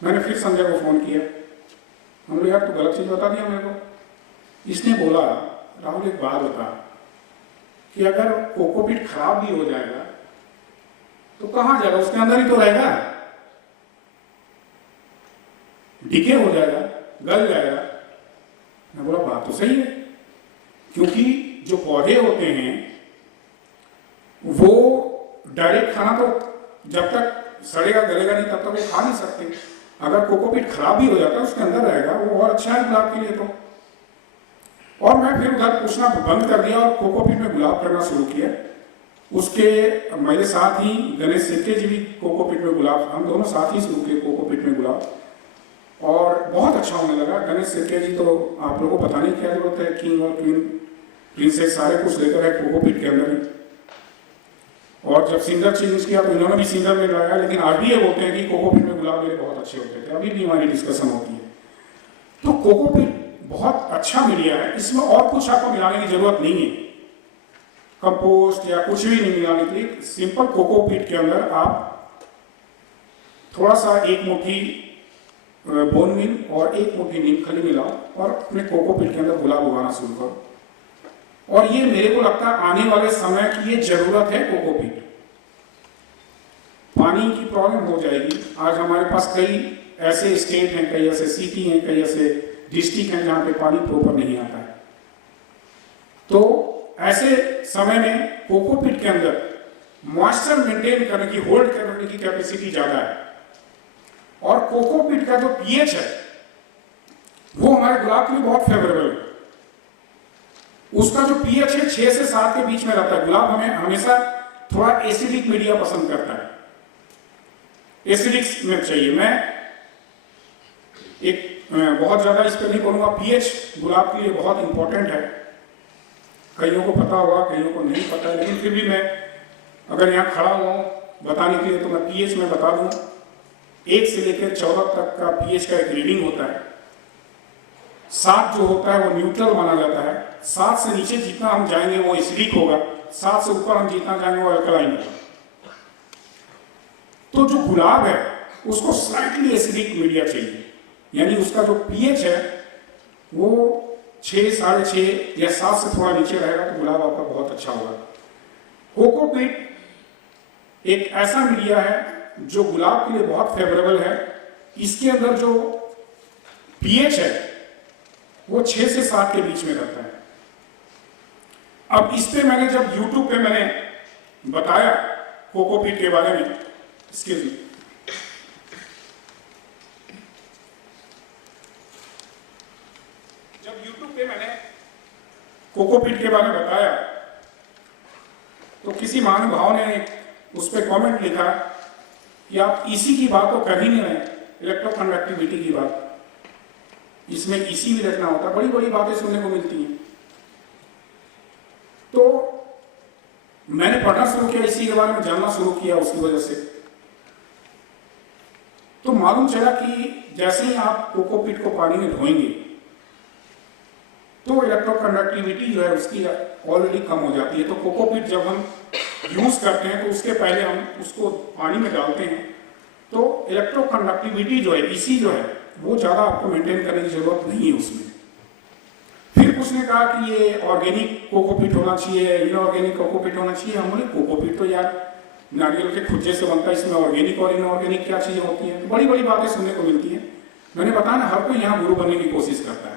मैंने फिर संजय को फोन किया, हम बोले यार तू गलत चीज बता दिया मेरे को। इसने बोला राहुल एक बात बता कि अगर कोकोपीट खराब भी हो जाएगा तो कहाँ जाएगा, उसके अंदर ही तो रहेगा, डिके हो जाएगा, गल जाएगा। मैं बोला बात तो सही है, क्योंकि जो पौधे होते हैं वो डायरेक्ट खाना तो जब तक सड़ेगा गलेगा नहीं तब तक वो खा नहीं सकते। अगर कोकोपीट खराब भी हो जाता है उसके अंदर रहेगा, वो और अच्छा है गुलाब के लिए तो। और मैं फिर उधर पूछना बंद कर दिया और कोकोपीट में गुलाब करना शुरू किया। उसके मेरे साथ ही गणेश सिक्के जी भी कोकोपीट में गुलाब, हम दोनों साथ ही शुरू किए कोकोपीट में गुलाब और बहुत अच्छा होने लगा। गणेश सिक्के जी तो आप लोगों को बताने की क्या जरूरत है, किंग और क्वीन, प्रिंसेस सारे कुछ लेकर है कोकोपीट के अंदर ही। और जब सिंगर चेंज किया तो इन्होंने भी सिंगर में लगाया, लेकिन आज भी ये बोलते हैं कि कोकोपीट में गुलाब मेरे बहुत अच्छे होते थे, अभी भी हमारी डिस्कशन होती है। तो कोकोपीट बहुत अच्छा मीडिया है, इसमें और कुछ आपको मिलाने की जरूरत नहीं है, कंपोस्ट या कुछ भी नहीं मिलाने के लिए। सिंपल कोकोपीट के अंदर आप थोड़ा सा 1 मुट्ठी बोन मील और 1 मुट्ठी नीमखली मिलाओ और अपने कोकोपीट के अंदर गुलाब उगाना शुरू करो। और ये मेरे को लगता है आने वाले समय की ये जरूरत है कोकोपीट। पानी की प्रॉब्लम हो जाएगी। आज हमारे पास कई ऐसे स्टेट हैं, कई ऐसे सिटी हैं, कई ऐसे डिस्ट्रिक्ट हैं जहां पे पानी प्रॉपर नहीं आता है। तो ऐसे समय में कोकोपीट के अंदर मॉइस्चर मेंटेन करने की, होल्ड करने की कैपेसिटी ज्यादा है। और कोकोपीट का जो पीएच है वो हमारे गुलाब के लिए बहुत फेवरेबल है। उसका जो पीएच है 6 से 7 के बीच में रहता है। गुलाब हमें हमेशा थोड़ा एसिडिक मीडिया पसंद करता है, एसिडिक में चाहिए। मैं एक बहुत ज्यादा इस पर नहीं बोलूंगा, पीएच गुलाब के लिए बहुत इंपॉर्टेंट है। कईयों को पता होगा, कईयों को नहीं पता है, लेकिन फिर भी मैं अगर यहाँ खड़ा हुआ हूँ बताने के लिए तो मैं पीएच में बता दूं। 1 से लेकर 14 तक का पीएच का एक रीडिंग होता है। 7 जो होता है वो न्यूट्रल माना जाता है। 7 से नीचे जितना हम जाएंगे वो एसिडिक होगा, 7 से ऊपर हम जितना जाएंगे वो अल्कलाइन होगा। तो जो गुलाब है उसको स्लाइटली एसिडिक मीडिया चाहिए, यानी उसका जो पीएच है वो 6, 6.5 या 7 से थोड़ा नीचे रहेगा तो गुलाब आपका बहुत अच्छा होगा। कोकोपीट एक ऐसा मीडिया है जो गुलाब के लिए बहुत फेवरेबल है। इसके अंदर जो पीएच है वो 6 से 7 के बीच में रहता है। अब इस पे मैंने जब YouTube पे मैंने बताया कोकोपीट के बारे में, एक्सक्यूज मी, जब YouTube पे मैंने कोकोपीट के बारे में बताया तो किसी महानुभाव ने उस पर कॉमेंट लिखा कि आप इसी की बात तो कर ही नहीं रहे, इलेक्ट्रोकंडक्टिविटी की बात, इसमें इसी भी रखना होता। बड़ी बड़ी बातें सुनने को मिलती हैं। तो मैंने पढ़ना शुरू किया, इसी के बारे में जानना शुरू किया उसकी वजह से। तो मालूम चला कि जैसे ही आप कोकोपीट को पानी में धोएंगे तो इलेक्ट्रोकंडक्टिविटी जो है उसकी ऑलरेडी कम हो जाती है। तो कोकोपीट जब हम यूज करते हैं तो उसके पहले हम उसको पानी में डालते हैं तो इलेक्ट्रोकंडक्टिविटी जो है इसी जो है वो ज़्यादा आपको मेंटेन करने की जरूरत नहीं है उसमें। फिर कुछ ने कहा कि ये ऑर्गेनिक कोकोपीट होना चाहिए, इनऑर्गेनिक कोकोपीट होना चाहिए। हम बोले कोकोपीट तो यार नारियल के खुज्जे से बनता है, इसमें ऑर्गेनिक और इनऑर्गेनिक क्या चीज़ें होती हैं। तो बड़ी बड़ी बातें सुनने को मिलती हैं। मैंने बताया ना, हर कोई यहाँ गुरु बनने की कोशिश करता है।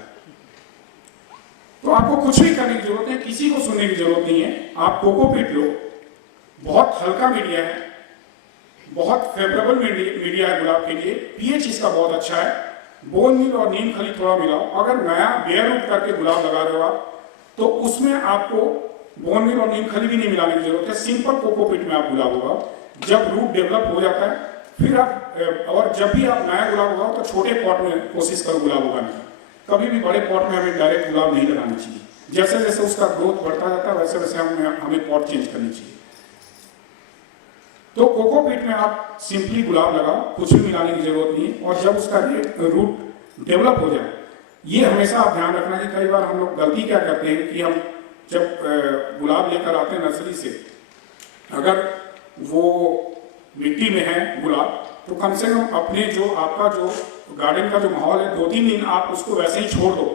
तो आपको कुछ भी करने की जरूरत है, किसी को सुनने की जरूरत नहीं है। आप कोकोपीट लो, बहुत हल्का मीडिया है, बहुत फेवरेबल मीडिया है गुलाब के लिए। पीएच इसका बहुत अच्छा है। बोन मील और नीम खली थोड़ा मिलाओ। अगर नया बेयर रूट करके गुलाब लगा रहे हो आप तो उसमें आपको बोन मील और नीम खली भी नहीं मिलाने की जरूरत है। सिंपल कोकोपीट में आप गुलाब उगाओ। जब रूट डेवलप हो जाता है फिर आप, और जब भी आप नया गुलाब उगाओ तो छोटे पॉट में कोशिश करो गुलाब उगाने की। कभी भी बड़े पॉट में हमें डायरेक्ट गुलाब नहीं लगाना चाहिए। जैसे जैसे उसका ग्रोथ बढ़ता जाता है वैसे वैसे हमें पॉट चेंज करनी चाहिए। तो कोकोपीट में आप सिंपली गुलाब लगाओ, कुछ भी मिलाने की जरूरत नहीं है। और जब उसका रूट डेवलप हो जाए, ये हमेशा आप ध्यान रखना कि कई बार हम लोग गलती क्या करते हैं कि हम जब गुलाब लेकर आते हैं नर्सरी से, अगर वो मिट्टी में है गुलाब तो कम से कम अपने जो आपका जो गार्डन का जो माहौल है 2-3 दिन आप उसको वैसे ही छोड़ दो,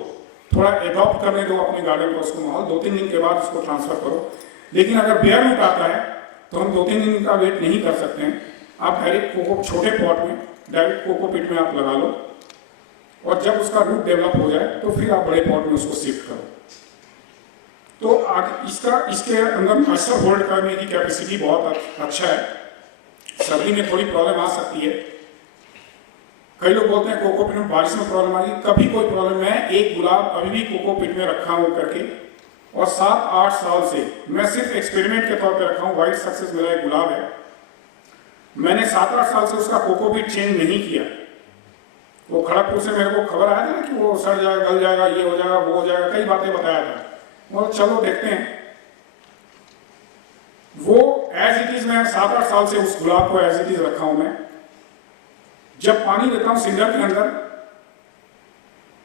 थोड़ा एडॉप्ट करने दो अपने गार्डन को, उसको माहौल 2-3 दिन के बाद उसको ट्रांसफर करो। लेकिन अगर बेयर रूट आता है तो हम 2-3 दिन का वेट नहीं कर सकते हैं। आप डायरेक्ट कोको छोटे पॉट में डायरेक्ट कोकोपीट में आप लगा लो और जब उसका रूट डेवलप हो जाए तो फिर आप बड़े पॉट में उसको शिफ्ट करो। तो इसके अंदर मॉइस्चर होल्ड करने की कैपेसिटी बहुत अच्छा है। सर्दी में थोड़ी प्रॉब्लम आ सकती है। कई लोग बोलते हैं कोकोपीट में बारिश में प्रॉब्लम आएगी, कभी कोई प्रॉब्लम नहीं है। एक गुलाब अभी भी कोकोपीट में रखा हूं करके और 7-8 साल से मैं सिर्फ एक्सपेरिमेंट के तौर पे रखा हूं। वाइट सक्सेस मेरा एक गुलाब है, मैंने 7-8 साल से उसका कोकोपीट चेंज नहीं किया। वो खड़गपुर से मेरे को खबर आया था ना कि वो सड़ जाएगा, गल जाएगा, ये हो जाएगा, वो हो जाएगा, कई बातें बताया था। और चलो देखते हैं। वो एज इट इज, मैं 7-8 साल से उस गुलाब को एज इट इज रखा हूं। मैं जब पानी देता हूं सिंडर के अंदर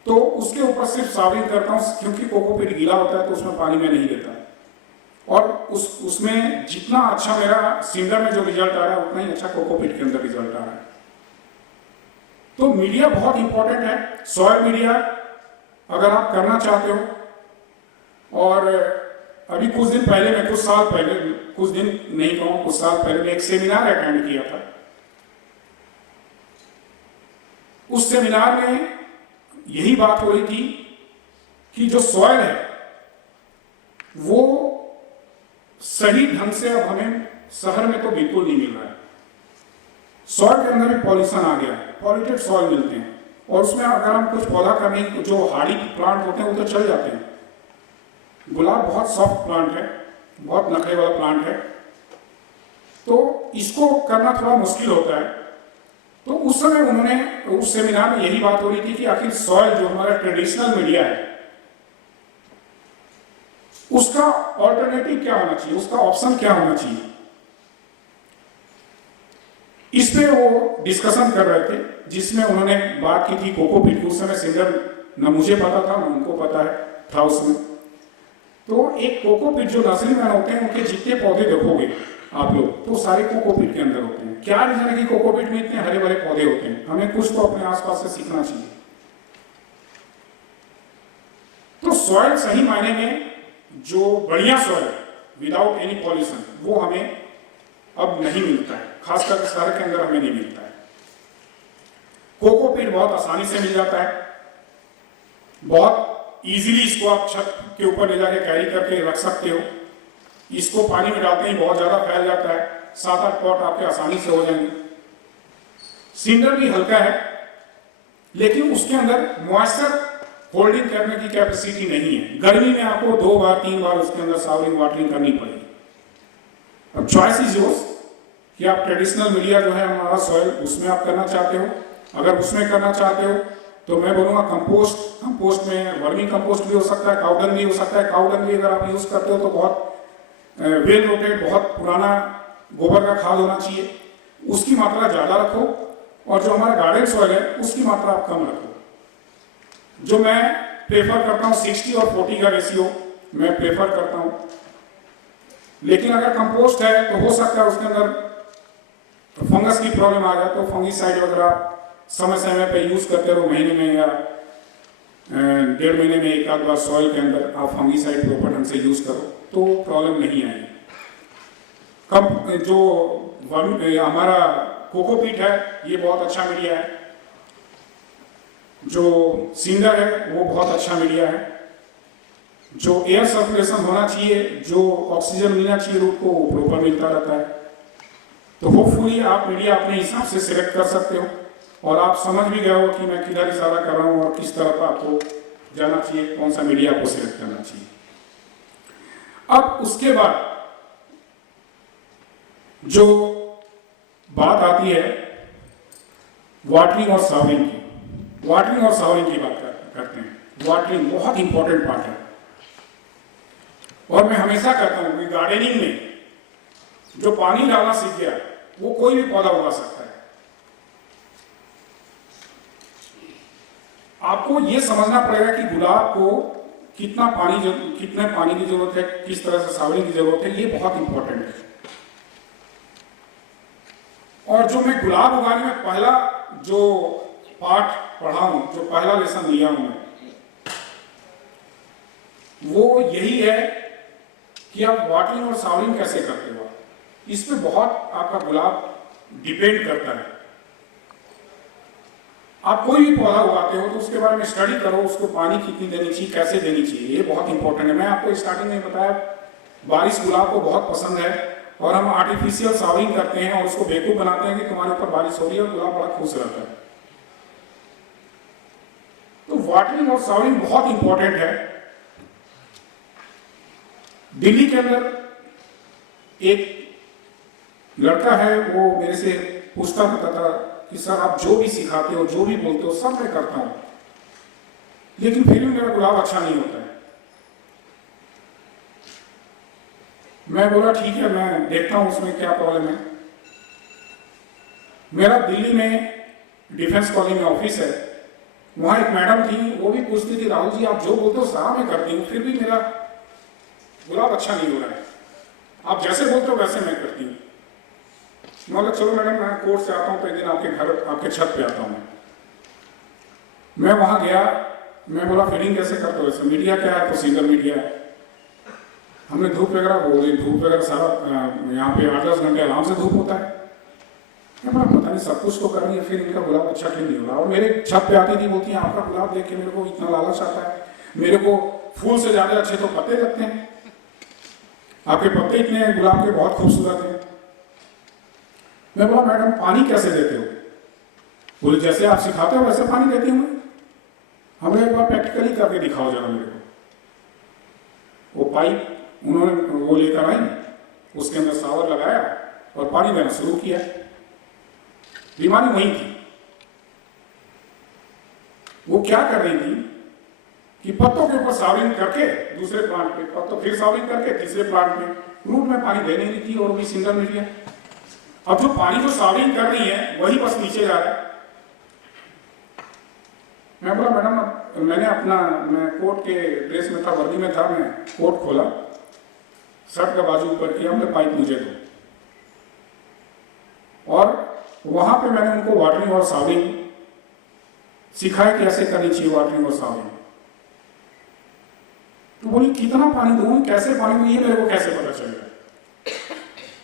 तो उसके ऊपर सिर्फ सावरिंग करता हूं, क्योंकि कोकोपीट गीला होता है तो उसमें पानी में नहीं देता। और उसमें जितना अच्छा मेरा सिंडर में जो रिजल्ट आ रहा है उतना ही अच्छा कोकोपीट के अंदर रिजल्ट आ रहा है। तो मीडिया बहुत इंपॉर्टेंट है। सॉइल मीडिया अगर आप करना चाहते हो, और अभी कुछ दिन पहले मैं कुछ साल पहले, कुछ दिन नहीं कहूँ, कुछ साल पहले मैं एक सेमिनार अटेंड किया था। उस सेमिनार में यही बात हो रही थी कि जो सॉइल है वो सही ढंग से अब हमें शहर में तो बिल्कुल नहीं मिल रहा है। सॉइल के अंदर भी पॉल्यूशन आ गया है, पॉल्यूटेड सॉइल मिलते हैं। और उसमें अगर हम कुछ पौधा करने की, जो हार्डी प्लांट होते हैं वो तो चल जाते हैं। गुलाब बहुत सॉफ्ट प्लांट है, बहुत नखरे वाला प्लांट है, तो इसको करना थोड़ा मुश्किल होता है। तो उस समय उन्होंने, उस सेमिनार में यही बात हो रही थी कि आखिर सॉइल जो हमारा ट्रेडिशनल मीडिया है उसका ऑल्टरनेटिव क्या होना चाहिए, उसका ऑप्शन क्या होना चाहिए। इस पे वो डिस्कशन कर रहे थे, जिसमें उन्होंने बात की थी कोकोपीट। उस समय सिंगर न मुझे पता था न उनको पता है था उसमें। तो एक कोकोपीट जो नर्सरी मैन होते हैं उनके जितने पौधे देखोगे आप लोग तो सारे कोकोपीट के अंदर होते हैं। क्या रीजन है कि कोकोपीट में इतने हरे भरे पौधे होते हैं? हमें कुछ तो अपने आसपास से सीखना चाहिए। तो सॉइल सही मायने में जो बढ़िया सॉइल विदाउट एनी पॉल्यूशन वो हमें अब नहीं मिलता है, खासकर शहर के अंदर हमें नहीं मिलता है। कोकोपीट बहुत आसानी से मिल जाता है, बहुत इजीली इसको आप छत के ऊपर ले जाके कैरी करके रख सकते हो। इसको पानी में डालते ही बहुत ज्यादा फैल जाता है, 7-8 पॉट आपके आसानी से हो जाएंगे। सिंडर भी हल्का है, लेकिन उसके अंदर मॉइस्चर होल्डिंग करने की कैपेसिटी नहीं है। गर्मी में आपको 2 बार 3 बार उसके अंदर सावरिंग वाटरिंग करनी पड़ेगी। अब चॉइस इज योर्स, कि आप ट्रेडिशनल मीडिया जो है हमारा सॉइल उसमें आप करना चाहते हो। अगर उसमें करना चाहते हो तो मैं बोलूँगा कंपोस्ट में वर्मी कंपोस्ट भी हो सकता है, काउडंग भी हो सकता है। काउडंग भी अगर आप यूज़ करते हो तो बहुत वेल रोटेड, बहुत पुराना गोबर का खाद होना चाहिए, उसकी मात्रा ज़्यादा रखो। और जो हमारा गार्डन सॉइल है उसकी मात्रा आप कम रखो। जो मैं प्रेफर करता हूँ 60 और 40 का रेशियो मैं प्रेफर करता हूँ। लेकिन अगर कंपोस्ट है तो हो सकता है उसके अंदर फंगस की प्रॉब्लम आ जाए, तो फंगीसाइड वगैरह समय समय पे यूज करते रहो, महीने में या 1.5 महीने में एक आध बार सॉइल के अंदर आप फंगीसाइड प्रॉपर ढंग से यूज करो तो प्रॉब्लम नहीं आएगी। कम जो हमारा कोकोपीट है ये बहुत अच्छा मीडिया है, जो सिंडर है वो बहुत अच्छा मीडिया है, जो एयर सर्कुलेशन होना चाहिए, जो ऑक्सीजन मिलना चाहिए रूट को, वो प्रॉपर मिलता रहता है। तो होपफुली आप मीडिया अपने हिसाब से सिलेक्ट कर सकते हो और आप समझ भी गए हो कि मैं किधर इशारा कर रहा हूँ और किस तरफ आपको जाना चाहिए, कौन सा मीडिया आपको सिलेक्ट करना चाहिए। अब उसके बाद जो बात आती है वाटरिंग और सावरिंग की। वाटरिंग और सावरिंग की बात करते हैं। वाटरिंग बहुत इंपॉर्टेंट पार्ट है और मैं हमेशा कहता हूं कि गार्डनिंग में जो पानी डालना सीख गया वो कोई भी पौधा उगा सकता है। आपको ये समझना पड़ेगा कि गुलाब को कितने पानी की जरूरत है, किस तरह से सावरिंग की जरूरत है, ये बहुत इंपॉर्टेंट है। और जो मैं गुलाब उगाने में पहला जो पाठ पढ़ा हूं, जो पहला लेसन लिया हूं मैं, वो यही है कि आप वाटरिंग और सावरिंग कैसे करते हो। इस पे बहुत आपका गुलाब डिपेंड करता है। आप कोई भी पौधा उगाते हो तो उसके बारे में स्टडी करो, उसको पानी कितनी देनी चाहिए, कैसे देनी चाहिए, ये बहुत इंपॉर्टेंट है। मैं आपको स्टार्टिंग में बताया बारिश गुलाब को बहुत पसंद है और हम आर्टिफिशियल सावरिंग करते हैं और उसको बेवकूफ बनाते हैं कि तुम्हारे ऊपर बारिश हो रही है और गुलाब बड़ा खुश रहता है। तो वाटरिंग और सावरिंग बहुत इंपॉर्टेंट है। दिल्ली के अंदर एक लड़का है, वो मेरे से पूछता रहता था कि सर आप जो भी सिखाते हो, जो भी बोलते हो, सब मैं करता हूं, लेकिन फिर भी मेरा गुलाब अच्छा नहीं होता है। मैं बोला ठीक है, मैं देखता हूं उसमें क्या प्रॉब्लम है। मेरा दिल्ली में डिफेंस कॉलेज में ऑफिस है, वहां एक मैडम थी, वो भी पूछती थी राहुल जी आप जो बोलते हो सारा मैं करती हूँ, फिर भी मेरा गुलाब अच्छा नहीं हो रहा है, आप जैसे बोलते हो वैसे मैं करती हूँ। मतलब चलो मैडम मैं कोर्ट से आता हूँ तो एक दिन आपके घर, आपके छत पे आता हूँ। मैं वहां गया, मैं बोला फीडिंग कैसे करते हो, वैसे मीडिया क्या है, तो सिंगल मीडिया है। हमने धूप वगैरह बोल दी, धूप वगैरह सारा यहाँ पे 8-10 घंटे आराम से धूप होता है। मैं बोला पता नहीं सब कुछ तो कर रही है, फिर इनका गुलाब अच्छा क्यों नहीं हो रहा। और मेरे छत पे आती थी, बोलती है आपका गुलाब देख के मेरे को इतना लालच आता है, मेरे को फूल से ज्यादा अच्छे तो पत्ते लगते हैं, आपके पत्ते इतने गुलाब के बहुत खूबसूरत हैं। मैं बोला मैडम पानी कैसे देते हो, बोले जैसे आप सिखाते हो वैसे पानी देती हूँ। हमें एक बार प्रैक्टिकली करके दिखाओ जरा मेरे को। वो पाइप उन्होंने वो लेकर आई, उसके अंदर सावर लगाया और पानी देना शुरू किया। बीमारी वही थी, वो क्या कर रही थी कि पत्तों के ऊपर सावरिंग करके दूसरे प्लांट पे, पत्तों फिर सावरिंग करके तीसरे प्लांट में, रूट में पानी दे नहीं रही थी और भी सिंगल मीडिया। अब जो पानी जो सावरिंग कर रही है वही बस नीचे जा रहा है। मैं बोला मैडम मैंने अपना, मैं कोट के ड्रेस में था, वर्दी में था, मैं कोट खोला, शर्ट का बाजू ऊपर किया, हमने पाइप मुझे दो। और वहां पे मैंने उनको वाटरिंग और सावरिंग सिखाया कैसे करनी चाहिए वाटरिंग और सावरिंग। तो बोली कितना पानी दूं, कैसे पानी दूं, ये मेरे को कैसे पता चलेगा।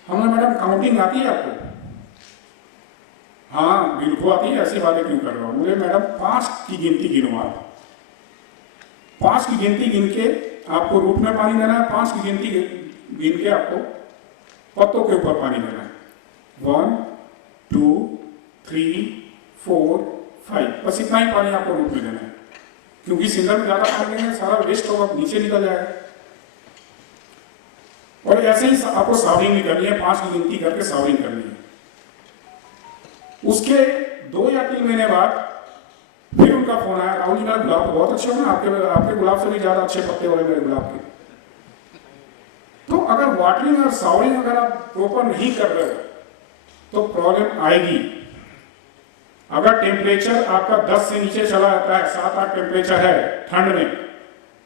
हमने मैडम काउंटिंग आती है आपको, हाँ बिल्कुल आती है, ऐसी बातें क्यों कर रहा हूँ। मुझे मैडम 5 की गिनती गिनो, आप 5 की गिनती गिन के आपको रूट में पानी देना है, 5 की गिनती गिन के आपको पत्तों के ऊपर पानी देना है। 1 2 3 4 5, बस इतना ही पानी आपको रूट में देना है, क्योंकि सिंगल में ज्यादा पानी देंगे सारा वेस्ट होगा, नीचे निकल जाएगा। और ऐसे ही आपको सावरिंग भी करनी है, 5 की गिनती करके सावरिंग करनी है। उसके 2 या 3 महीने बाद फिर उनका फोन आया, राहुल जी मेरा गुलाब बहुत अच्छे हो ना, आपके गुलाब से भी ज्यादा अच्छे पत्ते हो रहे मेरे गुलाब के। तो अगर वाटरिंग और सावरिंग अगर आप प्रॉपर नहीं कर रहे हो तो प्रॉब्लम आएगी। अगर टेम्परेचर आपका 10 से नीचे चला जाता है, 7-8 टेम्परेचर है ठंड में,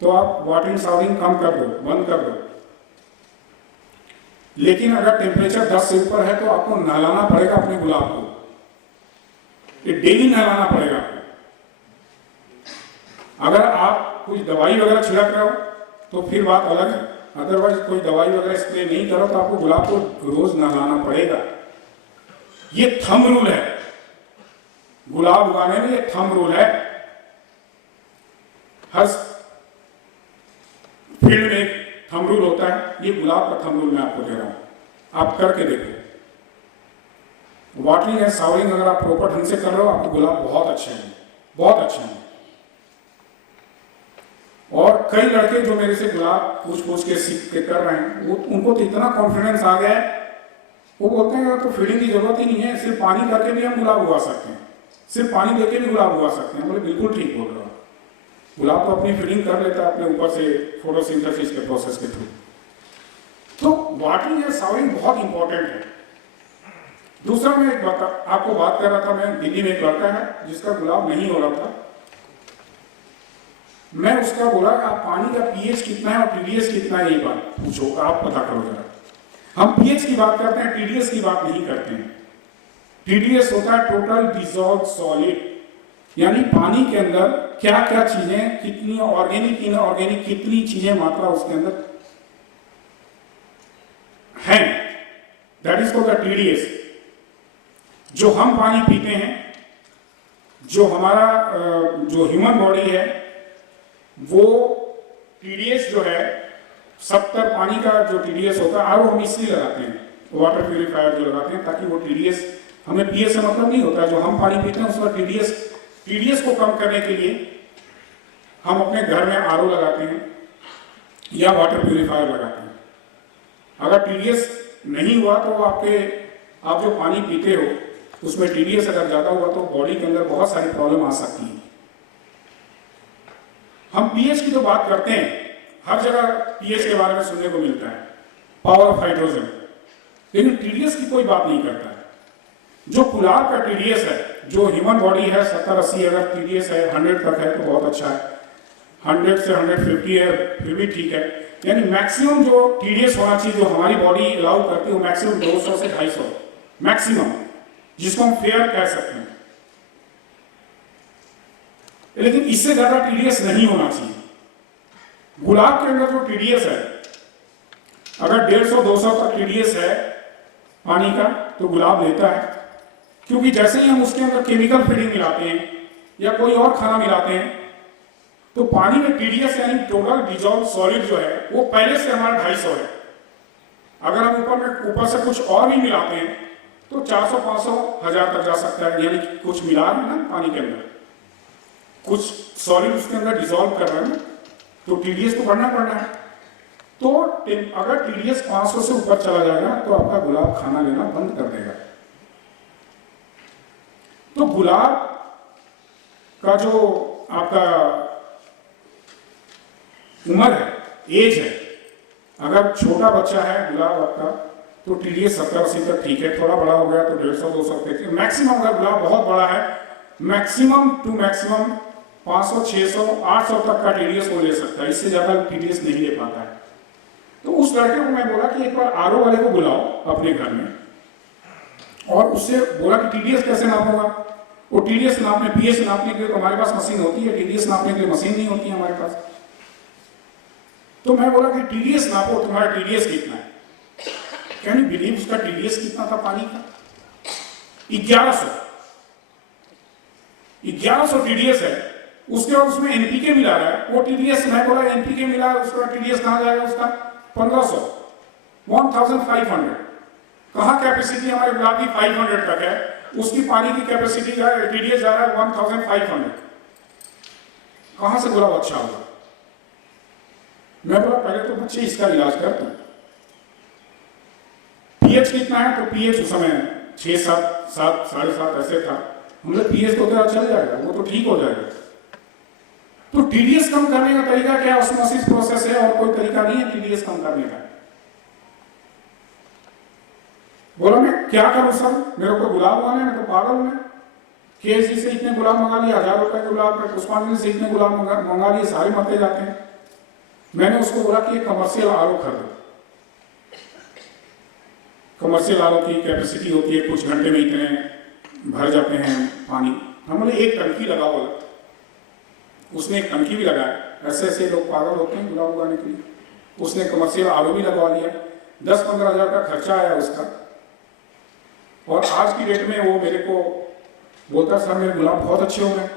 तो आप वाटरिंग सावरिंग कम कर दो, बंद कर दो। लेकिन अगर टेम्परेचर 10 से ऊपर है तो आपको नहलाना पड़ेगा अपने गुलाब को, ये डेली नहलाना पड़ेगा आपको। अगर आप कुछ दवाई वगैरह छिड़क रहे हो तो फिर बात अलग है, अदरवाइज कोई दवाई वगैरह स्प्रे नहीं करो तो आपको गुलाब को रोज नहलाना पड़ेगा। ये थंब रूल है, गुलाब उगाने में ये थंब रूल है। हर फील्ड में एक थंब रूल होता है, ये गुलाब का थंब रूल मैं आपको दे रहा हूं, आप करके देखो। वाटरिंग एंड सावरिंग अगर आप प्रॉपर ढंग से कर रहे हो, आपके गुलाब बहुत अच्छे हैं, बहुत अच्छे हैं। और कई लड़के जो मेरे से गुलाब पूछ के सीख के कर रहे हैं, वो उनको तो इतना कॉन्फिडेंस आ गया है, वो बोलते हैं तो फीडिंग की जरूरत ही नहीं है, सिर्फ पानी करके भी हम गुलाब उगा सकते हैं, सिर्फ पानी देके भी गुलाब उगा सकते हैं। बोले बिल्कुल ठीक बोल रहे हो, गुलाब तो अपनी फीडिंग कर लेता है अपने ऊपर से फोटोसिंथेसिस के प्रोसेस के थ्रू। तो वाटरिंग या सावरिंग बहुत इंपॉर्टेंट है। दूसरा मैं एक आपको बात कर रहा था, मैं दिल्ली में एक लड़का है जिसका गुलाब नहीं हो रहा था, मैं उसका बोला आप पानी का पीएच कितना है और टीडीएस कितना है, ये बात पूछो, आप पता करो जरा। हम पीएच की बात करते हैं, टीडीएस की बात नहीं करते हैं। टीडीएस होता है टोटल डिसॉल्व सॉलिड, यानी पानी के अंदर क्या क्या चीजें, कितनी ऑर्गेनिक इनऑर्गेनिक कितनी चीजें मात्रा उसके अंदर है, that is called the TDS. जो हम पानी पीते हैं, जो हमारा जो ह्यूमन बॉडी है, वो टीडीएस जो है 70 पानी का जो टीडीएस होता है, आरओ हम इसलिए लगाते हैं, वाटर प्यूरिफायर जो लगाते हैं, ताकि वो टीडीएस, हमें पीएच से मतलब नहीं होता है, जो हम पानी पीते हैं उसका टीडीएस को कम करने के लिए हम अपने घर में आरओ लगाते हैं या वाटर प्यूरिफायर लगाते हैं। अगर टीडीएस नहीं हुआ तो आप जो पानी पीते हो उसमें टीडीएस अगर ज्यादा हुआ तो बॉडी के अंदर बहुत सारी प्रॉब्लम आ सकती है। हम पीएच की तो बात करते हैं, हर जगह पीएच के बारे में सुनने को मिलता है, पावर ऑफ हाइड्रोजन, लेकिन टीडीएस की कोई बात नहीं करता है। जो गुलाब का टीडीएस है, जो ह्यूमन बॉडी है 70-80 अगर टीडीएस है, 100 तक है तो बहुत अच्छा है, 100 से 150 है फिर भी ठीक है, यानी मैक्सिमम जो टीडीएस होना चाहिए जो हमारी बॉडी अलाउ करती है वो मैक्सिमम 200 से 250 मैक्सिमम, जिसको हम फेयर कह सकते हैं। लेकिन इससे ज्यादा टीडीएस नहीं होना चाहिए। गुलाब के अंदर जो टीडीएस है, अगर 150-200 तक टीडीएस है पानी का तो गुलाब लेता है, क्योंकि जैसे ही हम उसके अंदर केमिकल फीडिंग मिलाते हैं या कोई और खाना मिलाते हैं तो पानी में टीडीएस यानी टोटल डिजॉल्व सॉलिड जो है वो पहले से हमारा 250 है। अगर हम ऊपर से कुछ और भी मिलाते हैं तो 400-500-1000 तक जा सकता है, यानी कुछ मिला रहे हैं ना पानी के अंदर, कुछ सॉलिड उसके अंदर डिसॉल्व कर रहे हैं, तो टीडीएस तो बढ़ना है। तो अगर टीडीएस 500 से ऊपर चला जाएगा तो आपका गुलाब खाना लेना बंद कर देगा। तो गुलाब का जो आपका उम्र है, एज है, अगर छोटा बच्चा है गुलाब आपका तो टीडीएस 70-80 तक ठीक है, थोड़ा बड़ा हो गया तो 150-200 तक। मैक्सिमम अगर गुलाब बहुत बड़ा है, मैक्सिमम टू मैक्सिमम 500-600-800 तक का टीडीएस वो ले सकता है, इससे ज्यादा टीडीएस नहीं ले पाता है। तो उस लड़के को मैं बोला कि एक बार आरओ वाले को बुलाओ अपने घर में और उससे बोला कि टीडीएस कैसे नापूंगा। वो टीडीएस नापने, पीएच नापने के लिए तो हमारे पास मशीन होती है, टीडीएस नापने के लिए मशीन नहीं होती है हमारे पास। तो मैं बोला कि टीडीएस नापो, तुम्हारा टीडीएस कितना है। कैन यू बिलीव उसका टीडीएस कितना था पानी का? 1100 टीडीएस है। उसके बाद उसमें एनपीके मिला रहा है, वो टीडीएस, मैं बोला एनपीके मिला है, उसका टीडीएस कहां जाएगा, उसका 1500, 1500। कहां कैपेसिटी हमारे गुलाब की 500 तक है, उसकी पानी की कैपेसिटी टीडीएस जा रहा है 1500। कहां से गुलाब अच्छा होगा? मैं बोला पहले तो बच्चे इसका इलाज कर दो। पीएच कितना है, तो पीएच उस समय 6, 7, 7, 7.5 ऐसे था। हमने पीएच तो तेरा चल जाएगा, वो तो ठीक हो जाएगा। तो टीडीएस कम करने का तरीका क्या? ऑस्मोसिस प्रोसेस है, और कोई तरीका नहीं है टीडीएस कम करने का। बोला मैं क्या करूं सर, मेरे को गुलाब उगाने में, तो पागल हूं मैं। केएसजी से इतने गुलाब मंगा लिए, 1000 रुपए के गुलाब, पुष्पांजलि से इतने गुलाब मंगा लिए, सारे मरते जाते हैं। मैंने उसको बोला कि कमर्शियल आरओ खरीदो। कमर्शियल आरओ की कैपेसिटी होती है, कुछ घंटे में इतने भर जाते हैं पानी। हमने एक टंकी लगा, बोला उसने एक टंकी भी लगाया। ऐसे ऐसे लोग पागल होते हैं गुलाब उगाने के लिए। उसने कमर्शियल आरओ भी लगवा लिया, 10-15 हज़ार का खर्चा आया उसका। और आज की डेट में वो मेरे को बोलता सर मेरे गुलाब बहुत अच्छे हो गए,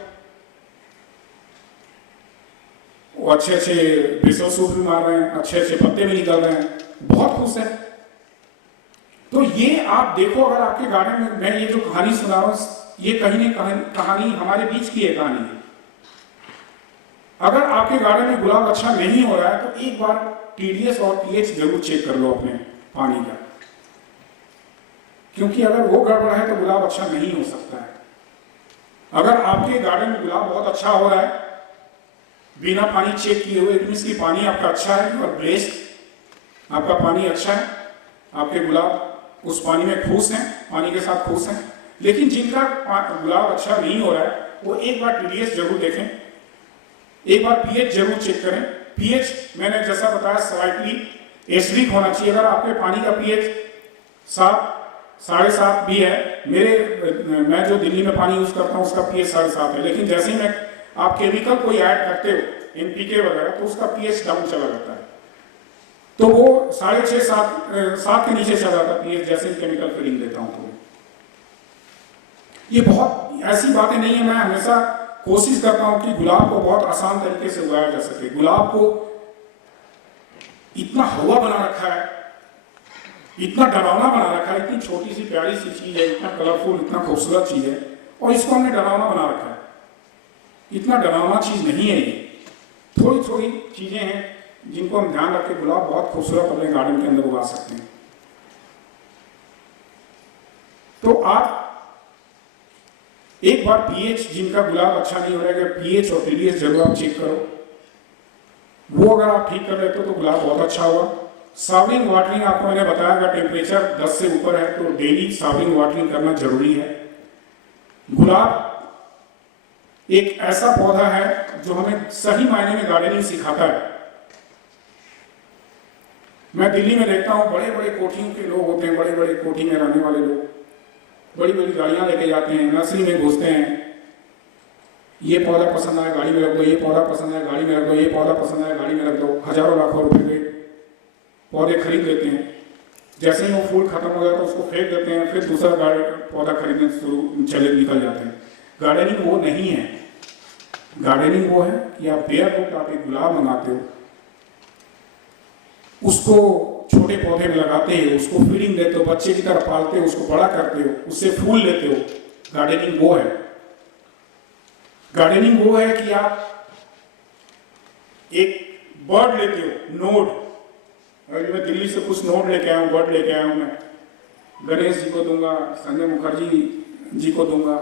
वो अच्छे अच्छे ब्रिसल सूट भी मार रहे हैं, अच्छे अच्छे पत्ते भी निकल रहे हैं, बहुत खुश है। तो ये आप देखो, अगर आपके गार्डन में मैं ये जो कहानी सुना रहा हूं, ये कहीं न कहानी हमारे बीच की है कहानी है। अगर आपके गार्डन में गुलाब अच्छा नहीं हो रहा है तो एक बार टीडीएस और पीएच जरूर चेक कर लो अपने पानी का, क्योंकि अगर वो गड़बड़ है तो गुलाब अच्छा नहीं हो सकता है। अगर आपके गार्डन में गुलाब बहुत अच्छा हो रहा है बिना पानी चेक किए हुए, इट मींस कि पानी आपका अच्छा है और ब्लेस्ड, आपका पानी अच्छा है, आपके गुलाब उस पानी में खुश हैं, पानी के साथ खुश हैं। लेकिन जिनका गुलाब अच्छा नहीं हो रहा है वो एक बार टीडीएस जरूर देखें, एक बार पीएच जरूर चेक करें। पीएच मैंने जैसा बताया स्लाइटली एसिडिक होना चाहिए। अगर आपके पानी का पीएच 7, 7.5 भी है, मैं जो दिल्ली में पानी यूज करता हूँ उसका पीएच 7.5 है, लेकिन जैसे ही मैं आप केमिकल कोई ऐड करते हो एनपीके वगैरह तो उसका पीएच डाउन चला जाता है। तो वो 6.5, 7 के नीचे चला जाता है पीएच, जैसे केमिकल फीडिंग देता हूँ। तो ये बहुत ऐसी बातें नहीं है। मैं हमेशा कोशिश करता हूं कि गुलाब को बहुत आसान तरीके से उगाया जा सके। गुलाब को इतना हवा बना रखा है, इतना डरावना बना रखा है, इतनी छोटी सी प्यारी सी चीज है, इतना कलरफुल, इतना खूबसूरत चीज है, और इसको हमने डरावना बना रखा है। इतना डरावना चीज नहीं है ये, थोड़ी थोड़ी चीजें हैं जिनको हम ध्यान रख के गुलाब बहुत खूबसूरत अपने गार्डन के अंदर उगा सकते हैं। तो आप एक बार पीएच, जिनका गुलाब अच्छा नहीं हो रहा है, पीएच और टीडीएस जरूर आप चेक करो। वो अगर आप ठीक कर लेते हो तो गुलाब बहुत अच्छा होगा। सावरिंग वाटरिंग आपको मैंने बताया, अगर टेम्परेचर 10 से ऊपर है तो डेली सावरिंग वाटरिंग करना जरूरी है। गुलाब एक ऐसा पौधा है जो हमें सही मायने में गार्डनिंग सिखाता है। मैं दिल्ली में देखता हूँ बड़े बड़े कोठियों के लोग होते हैं, बड़े बड़े कोठी में रहने वाले लोग बड़ी बड़ी गाड़ियां लेके जाते हैं, नर्सरी में घुसते हैं, ये पौधा पसंद आया गाड़ी में रख दो, ये पौधा पसंद आया गाड़ी में रख दो, ये पौधा पसंद आया गाड़ी में रख दो, हजारों लाखों रुपए के पौधे खरीद लेते हैं। जैसे ही वो फूल खत्म हो जाता है उसको फेंक देते हैं, फिर दूसरा पौधा खरीदने चले निकल जाते हैं। गार्डनिंग वो नहीं है। गार्डनिंग वो है कि आप बेयर रूट आप एक गुलाब मंगाते हो, उसको छोटे पौधे में लगाते हो, उसको फीडिंग देते हो, बच्चे की तरह पालते हो, उसको बड़ा करते हो, उससे फूल लेते हो। गार्डनिंग वो है। गार्डनिंग वो है कि आप एक बर्ड लेते हो, नोड। अभी मैं दिल्ली से कुछ नोड लेके आया हूँ, बर्ड लेके आया हूँ, मैं गणेश जी को दूंगा, संजय मुखर्जी जी को दूंगा।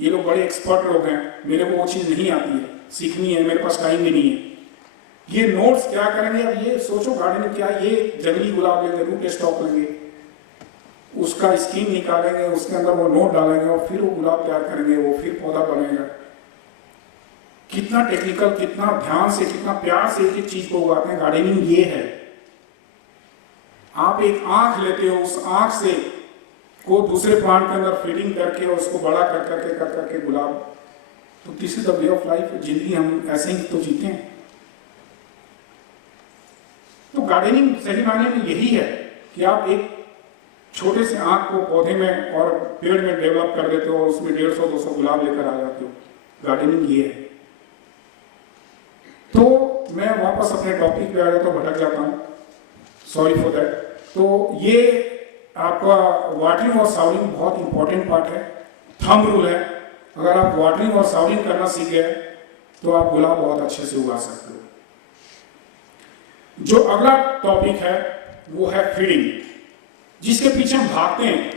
ये लोग बड़े एक्सपर्ट लोग हैं, मेरे को वो चीज़ नहीं आती है, सीखनी है, मेरे पास टाइम भी नहीं है। ये नोट्स क्या करेंगे? अब ये सोचो गार्डनिंग क्या, ये जंगली गुलाब लेंगे, रूट स्टॉक लेंगे, उसका स्कीन निकालेंगे, उसके अंदर वो नोट डालेंगे और फिर वो गुलाब तैयार करेंगे, वो फिर पौधा बनेगा। कितना टेक्निकल, कितना ध्यान से, कितना प्यार से एक एक चीज को उगाते हैं। गार्डनिंग ये है। आप एक आंख लेते हो, उस आंख से को दूसरे प्लांट के अंदर फीडिंग करके और उसको बड़ा कर करके गुलाब। तो this is the way of life. जिंदगी हम ऐसे ही तो जीते हैं। तो गार्डनिंग सही मायने में यही है कि आप एक छोटे से आंख को पौधे में और पेड़ में डेवलप कर देते हो, उसमें 150-200 गुलाब लेकर आ जाते हो। गार्डनिंग ये है। तो मैं वापस अपने टॉपिक पे आ जाता हूँ, भटक जाता हूँ, सॉरी फॉर दैट। तो ये आपका वाटरिंग और सावरिंग बहुत इंपॉर्टेंट पार्ट है, थंब रूल है। अगर आप वाटरिंग और सावरिंग करना सीख गए तो आप गुलाब बहुत अच्छे से उगा सकते हो। जो अगला टॉपिक है वो है फीडिंग, जिसके पीछे हम भागते हैं।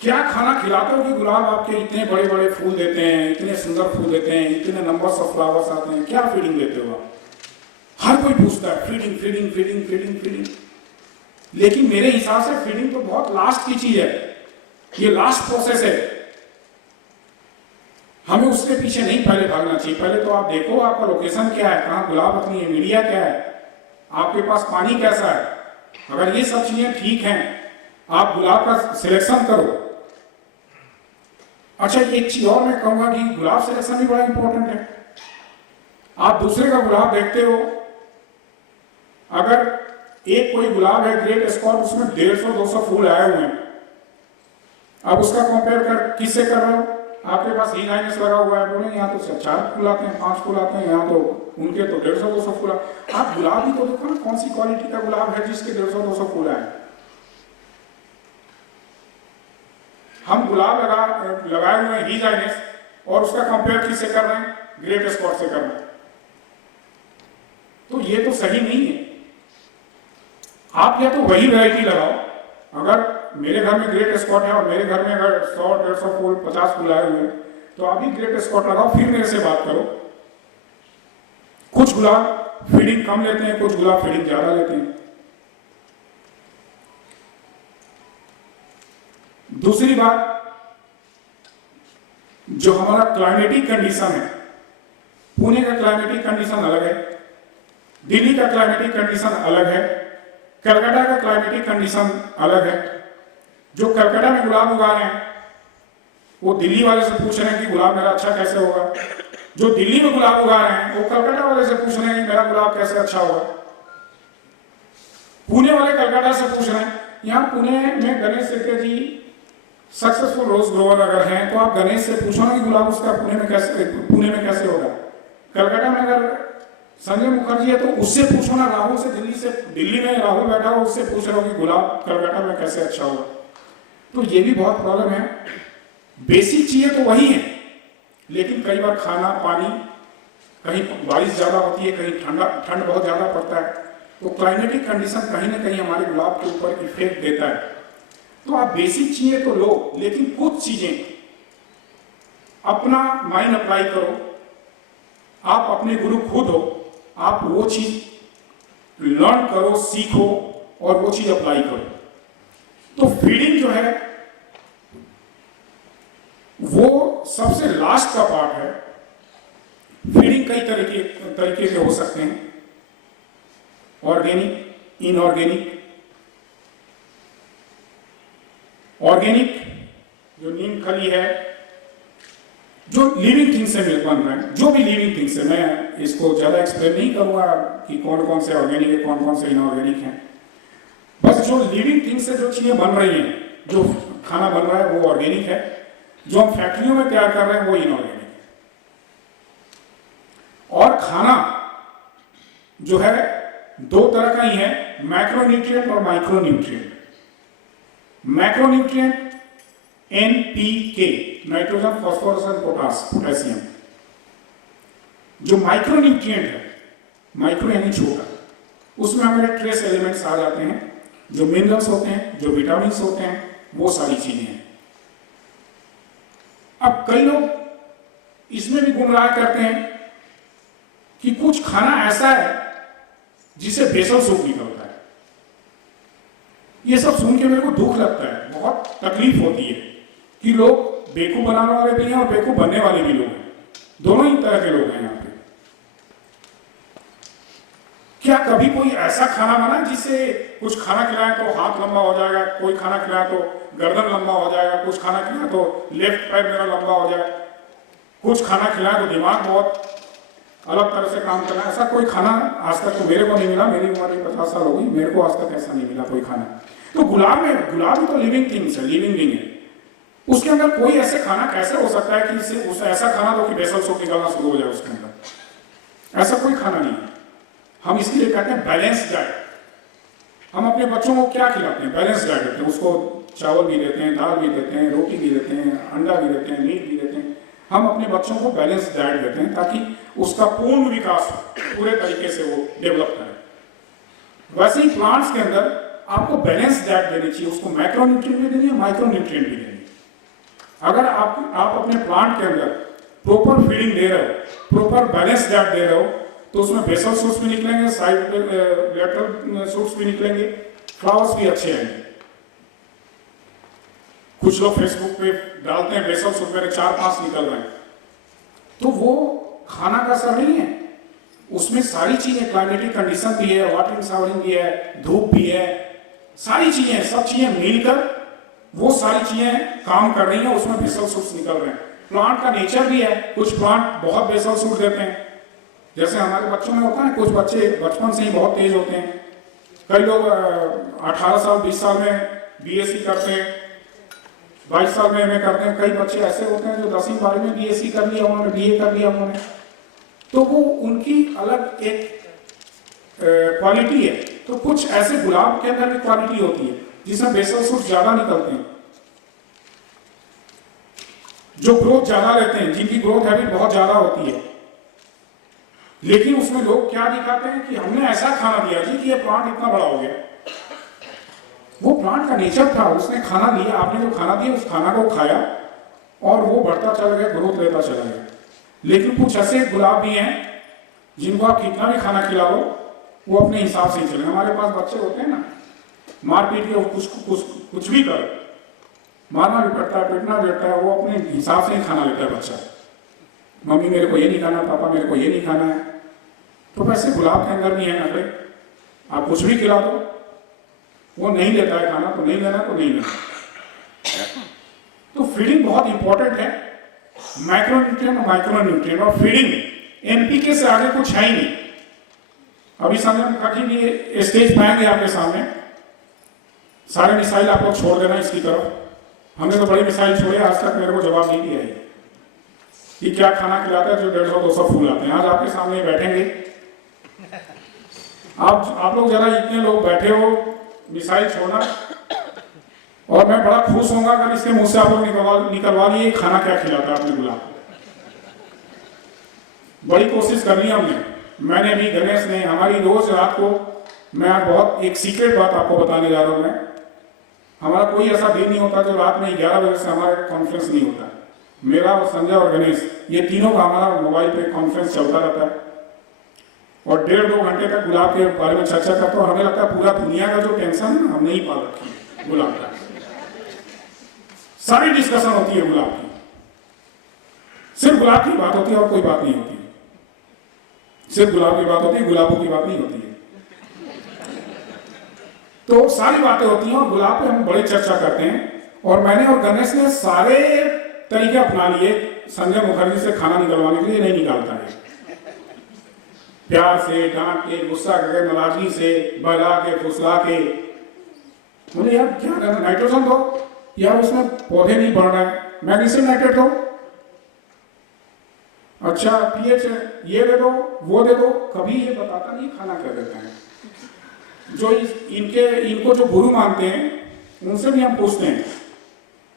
क्या खाना खिलाते हो कि गुलाब आपके इतने बड़े बड़े फूल देते हैं, इतने सुंदर फूल देते हैं, इतने नंबर्स ऑफ फ्लावर्स आते हैं, क्या फीडिंग देते हो आप? हर कोई पूछता है feeding feeding feeding feeding feeding. लेकिन मेरे हिसाब से फीडिंग तो बहुत लास्ट की चीज है, ये लास्ट प्रोसेस है। हमें उसके पीछे नहीं पहले भागना चाहिए। पहले तो आप देखो आपका लोकेशन क्या है, कहाँ गुलाब अपनी है, मीडिया क्या है, आपके पास पानी कैसा है। अगर ये सब चीजें ठीक हैं, आप गुलाब का सिलेक्शन करो। अच्छा, एक चीज और मैं कहूंगा कि गुलाब सिलेक्शन भी बड़ा इंपॉर्टेंट है। आप दूसरे का गुलाब देखते हो, अगर एक कोई गुलाब है ग्रेट स्कॉट, उसमें 150-200 फूल आए हुए हैं, अब उसका कंपेयर कर किससे कर रहे हो? आपके पास ही हाइनेस लगा हुआ है, बोले यहाँ तो 4 फूल आते हैं, 5 फूल आते हैं, यहाँ तो उनके तो 150-200 फूल। आप गुलाब भी तो देखो ना, कौन सी क्वालिटी का गुलाब है जिसके 150-200 फूल आए। हम गुलाब लगाए हुए हैं ही हाइनेस, और उसका कंपेयर किससे कर रहे हैं? ग्रेट स्कॉट से कर रहे हैं। तो ये तो सही नहीं है। आप या तो वही वैरायटी लगाओ। अगर मेरे घर में ग्रेट स्कॉट है और मेरे घर में अगर 100-150 फूल 50 फूल आए हुए हैं, तो आप भी ग्रेट स्कॉट लगाओ, फिर मेरे से बात करो। कुछ गुलाब फीडिंग कम लेते हैं, कुछ गुलाब फीडिंग ज्यादा लेते हैं। दूसरी बात, जो हमारा क्लाइमेटिक कंडीशन है, पुणे का क्लाइमेटिक कंडीशन अलग है, दिल्ली का क्लाइमेटिक कंडीशन अलग है, कलकत्ता का क्लाइमेटिक कंडीशन अलग है। जो कलकत्ता में गुलाब उगा रहे हैं, वो दिल्ली वाले से पूछ रहे हैं कि गुलाब मेरा अच्छा कैसे होगा। जो दिल्ली में गुलाब उगा रहे हैं, वो कलकत्ता वाले से पूछ रहे हैं कि मेरा गुलाब कैसे अच्छा होगा। पुणे वाले कलकत्ता से पूछ रहे हैं। यहाँ पुणे में गणेश सिरके जी सक्सेसफुल रोज ग्रोवर अगर हैं, तो आप गणेश से पूछो ना कि गुलाब उसका पुणे में कैसे होगा। कलकत्ता में अगर संजय मुखर्जी है, तो उससे पूछो ना, राहुल से दिल्ली में राहुल बैठा हो, उससे पूछ रहे हो कि गुलाब कलकत्ता में कैसे अच्छा होगा। तो ये भी बहुत प्रॉब्लम है। बेसिक चीजें तो वही है, लेकिन कई बार खाना पानी, कहीं बारिश ज्यादा होती है, कहीं ठंड बहुत ज्यादा पड़ता है, तो क्लाइमेटिक कंडीशन कहीं ना कहीं हमारे गुलाब के ऊपर इफेक्ट देता है। तो आप बेसिक चीजें तो लो, लेकिन कुछ चीजें अपना माइंड अप्लाई करो। आप अपने गुरु खुद हो, आप वो चीज लर्न करो, सीखो और वो चीज अप्लाई करो। तो फीडिंग जो है वो सबसे लास्ट का पार्ट है। फीडिंग कई तरीके के हो सकते हैं, ऑर्गेनिक, इनऑर्गेनिक। ऑर्गेनिक जो नीम खली है, जो लिविंग थिंग से बन रहे हैं, जो भी लिविंग थिंग से, मैं इसको ज्यादा एक्सप्लेन नहीं करूंगा कि कौन कौन से ऑर्गेनिक है, कौन कौन से इनऑर्गेनिक है। बस जो लिविंग थिंग से जो चीजें बन रही हैं, जो खाना बन रहा है, वो ऑर्गेनिक है। जो हम फैक्ट्रियों में तैयार कर रहे हैं, वो इनऑर्गेनिक है। और खाना जो है दो तरह का ही है, मैक्रोन्यूट्रिएंट और micronutrient. Macronutrient NPK, nitrogen, phosphorus और पोटेशियम। जो माइक्रोन्यूट्रिएंट है, माइक्रो यानी छोटा, उसमें हमारे ट्रेस एलिमेंट्स आ जाते हैं, जो मिनरल्स होते हैं, जो विटामिन होते हैं, वो सारी चीजें हैं। अब कई लोग इसमें भी गुमराह करते हैं कि कुछ खाना ऐसा है जिसे बेसल सूप निकलता है। ये सब सुन के मेरे को दुख लगता है, बहुत तकलीफ होती है कि लोग बेवकूफ बनाने वाले भी हैं और बेवकूफ बनने वाले भी लोग हैं, दोनों ही तरह के लोग हैं यहाँ पे। क्या कभी कोई ऐसा खाना बना जिससे कुछ खाना खिलाए तो हाथ लंबा हो जाएगा, कोई खाना खिलाए तो गर्दन लंबा हो जाएगा, कुछ खाना खिलाए तो लेफ्ट पैर मेरा लंबा हो जाए, कुछ खाना खिलाए तो दिमाग बहुत अलग तरह से काम करना। ऐसा कोई खाना आज तक तो मेरे को नहीं मिला। मेरी उम्र 50 साल हो गई, मेरे को आज तक ऐसा नहीं मिला कोई खाना। तो गुलाब भी तो लिविंग थिंग्स है, लिविंग बीइंग है। उसके अंदर कोई ऐसे खाना कैसे हो सकता है कि उसे ऐसा खाना दो कि बेसल सूप निकलना शुरू हो जाए उसके अंदर? ऐसा कोई खाना नहीं है। हम इसलिए कहते हैं बैलेंस डाइट। हम अपने बच्चों को क्या खिलाते हैं? बैलेंस डाइट देते हैं। उसको चावल भी देते हैं, दाल भी देते हैं, रोटी भी देते हैं, अंडा भी देते हैं, मीट भी देते हैं। हम अपने बच्चों को बैलेंस डाइट देते हैं ताकि उसका पूर्ण विकास पूरे तरीके से वो डेवलप करे। वैसे ही प्लांट्स के अंदर आपको बैलेंस डाइट देनी चाहिए। उसको मैक्रोन्यूट्रिएंट भी देनी है, माइक्रोन्यूट्रिएंट भी देनी है। अगर आप अपने प्लांट के अंदर प्रॉपर फीडिंग दे रहे हो, प्रॉपर बैलेंस डाइट दे रहे हो, तो उसमें बेसल सूट्स भी निकलेंगे, साइड लेटरल सूट्स भी निकलेंगे, फ्लावर्स भी अच्छे आएंगे। कुछ लोग फेसबुक पे डालते हैं बेसल सूट मेरे 4-5 निकल रहे हैं, तो वो खाना का असर नहीं है, उसमें सारी चीजें, क्लाइमेटिक कंडीशन भी है, वाटरिंग सावरिंग भी है, धूप भी है, सारी चीजें, सब चीजें मिलकर वो सारी चीजें काम कर रही हैं, उसमें बेसल सूट्स निकल रहे हैं। प्लांट का नेचर भी है, कुछ प्लांट बहुत बेसल सूट देते हैं, जैसे हमारे बच्चों में होता है, कुछ बच्चे बचपन से ही बहुत तेज होते हैं। कई लोग 18 साल 20 साल में बीएससी करते हैं, 22 साल में एमए करते हैं। कई बच्चे ऐसे होते हैं जो 10वीं 12वीं में बीएससी कर लिया उन्होंने, बीए कर लिया उन्होंने, तो वो उनकी अलग एक क्वालिटी है। तो कुछ ऐसे गुलाब के अंदर भी क्वालिटी होती है जिसमें बेसल सूट ज्यादा निकलते हैं, जो ग्रोथ ज्यादा रहते हैं, जिनकी ग्रोथ हैबिट बहुत ज्यादा होती है। लेकिन उसमें लोग क्या दिखाते हैं कि हमने ऐसा खाना दिया जी कि ये प्लांट इतना बड़ा हो गया। वो प्लांट का नेचर था, उसने खाना दिया, आपने जो खाना दिया उस खाना को खाया और वो बढ़ता चला गया, ग्रोथ लेता चला गया। लेकिन कुछ ऐसे गुलाब भी हैं जिनको आप कितना भी खाना खिला लो वो अपने हिसाब से ही चले। हमारे पास बच्चे होते हैं ना, मारपीट के कुछ भी करो, मारना भी पड़ता है, पीटना भी पड़ता है, वो अपने हिसाब से ही खाना लेता है बच्चा। मम्मी मेरे को ये नहीं खाना, पापा मेरे को ये नहीं खाना है। तो वैसे गुलाब के अंदर भी है नखरे, आप कुछ भी खिला दो वो नहीं लेता है खाना, तो नहीं लेना तो नहीं लेना। तो फीडिंग बहुत इंपॉर्टेंट है, माइक्रोन्यूट्रिएंट और माइक्रोन्यूट्रिएंट, और फीडिंग एनपीके से आगे कुछ है ही नहीं। अभी संजय मुखर्जी जी स्टेज पे आएंगे आपके सामने, सारे मिसाइल आप लोग छोड़ देना इसकी तरफ। हमने तो बड़ी मिसाइल छोड़ी, आज तक मेरे को जवाब नहीं दिया है कि क्या खाना खिलाता है जो 150-200 फूल आते हैं। आज आपके सामने बैठेंगे आप लोग, जरा इतने लोग बैठे हो, मिसाइल छोड़ना, और मैं बड़ा खुश होऊंगा अगर इसके मुंह से आप लोग निकलवा लिए खाना क्या खिलाता है आपने गुलाब। बड़ी कोशिश करनी है हमने, मैंने भी, गणेश ने, हमारी रोज रात को, मैं आज बहुत एक सीक्रेट बात आपको बताने जा रहा हूं मैं, हमारा कोई ऐसा दिन नहीं होता जो रात में 11 बजे से हमारा कॉन्फ्रेंस नहीं होता। मेरा और संजय और गणेश, ये तीनों का हमारा मोबाइल पे कॉन्फ्रेंस चलता रहता है, और 1.5-2 घंटे तक गुलाब के बारे में चर्चा करते हैं। हमें लगता है पूरा दुनिया का जो टेंशन है ना, हमने ही पाल रखी है गुलाब का। सारी डिस्कशन होती है गुलाब की, सिर्फ गुलाब की बात होती है और कोई बात नहीं होती। सिर्फ गुलाब की बात होती है, गुलाबों की बात नहीं होती है। तो सारी बातें होती हैं और गुलाब पे हम बड़ी चर्चा करते हैं। और मैंने और गणेश ने सारे तरीके अपना लिए संजय मुखर्जी से खाना निकलवाने के लिए। नहीं निकालता है, प्यार से, डांट के, गुस्सा करके, नाराजगी से, बहला के, फुसला के, बोले यार क्या करना, नाइट्रोजन दो यार, उसमें पौधे नहीं बढ़ रहे हैं, मैग्नीशियम नाइट्रेट दो, अच्छा पीएच ये दे दो, वो दे दो। कभी ये बताता नहीं खाना क्या देता है। जो इनको जो गुरु मानते हैं उनसे भी हम पूछते हैं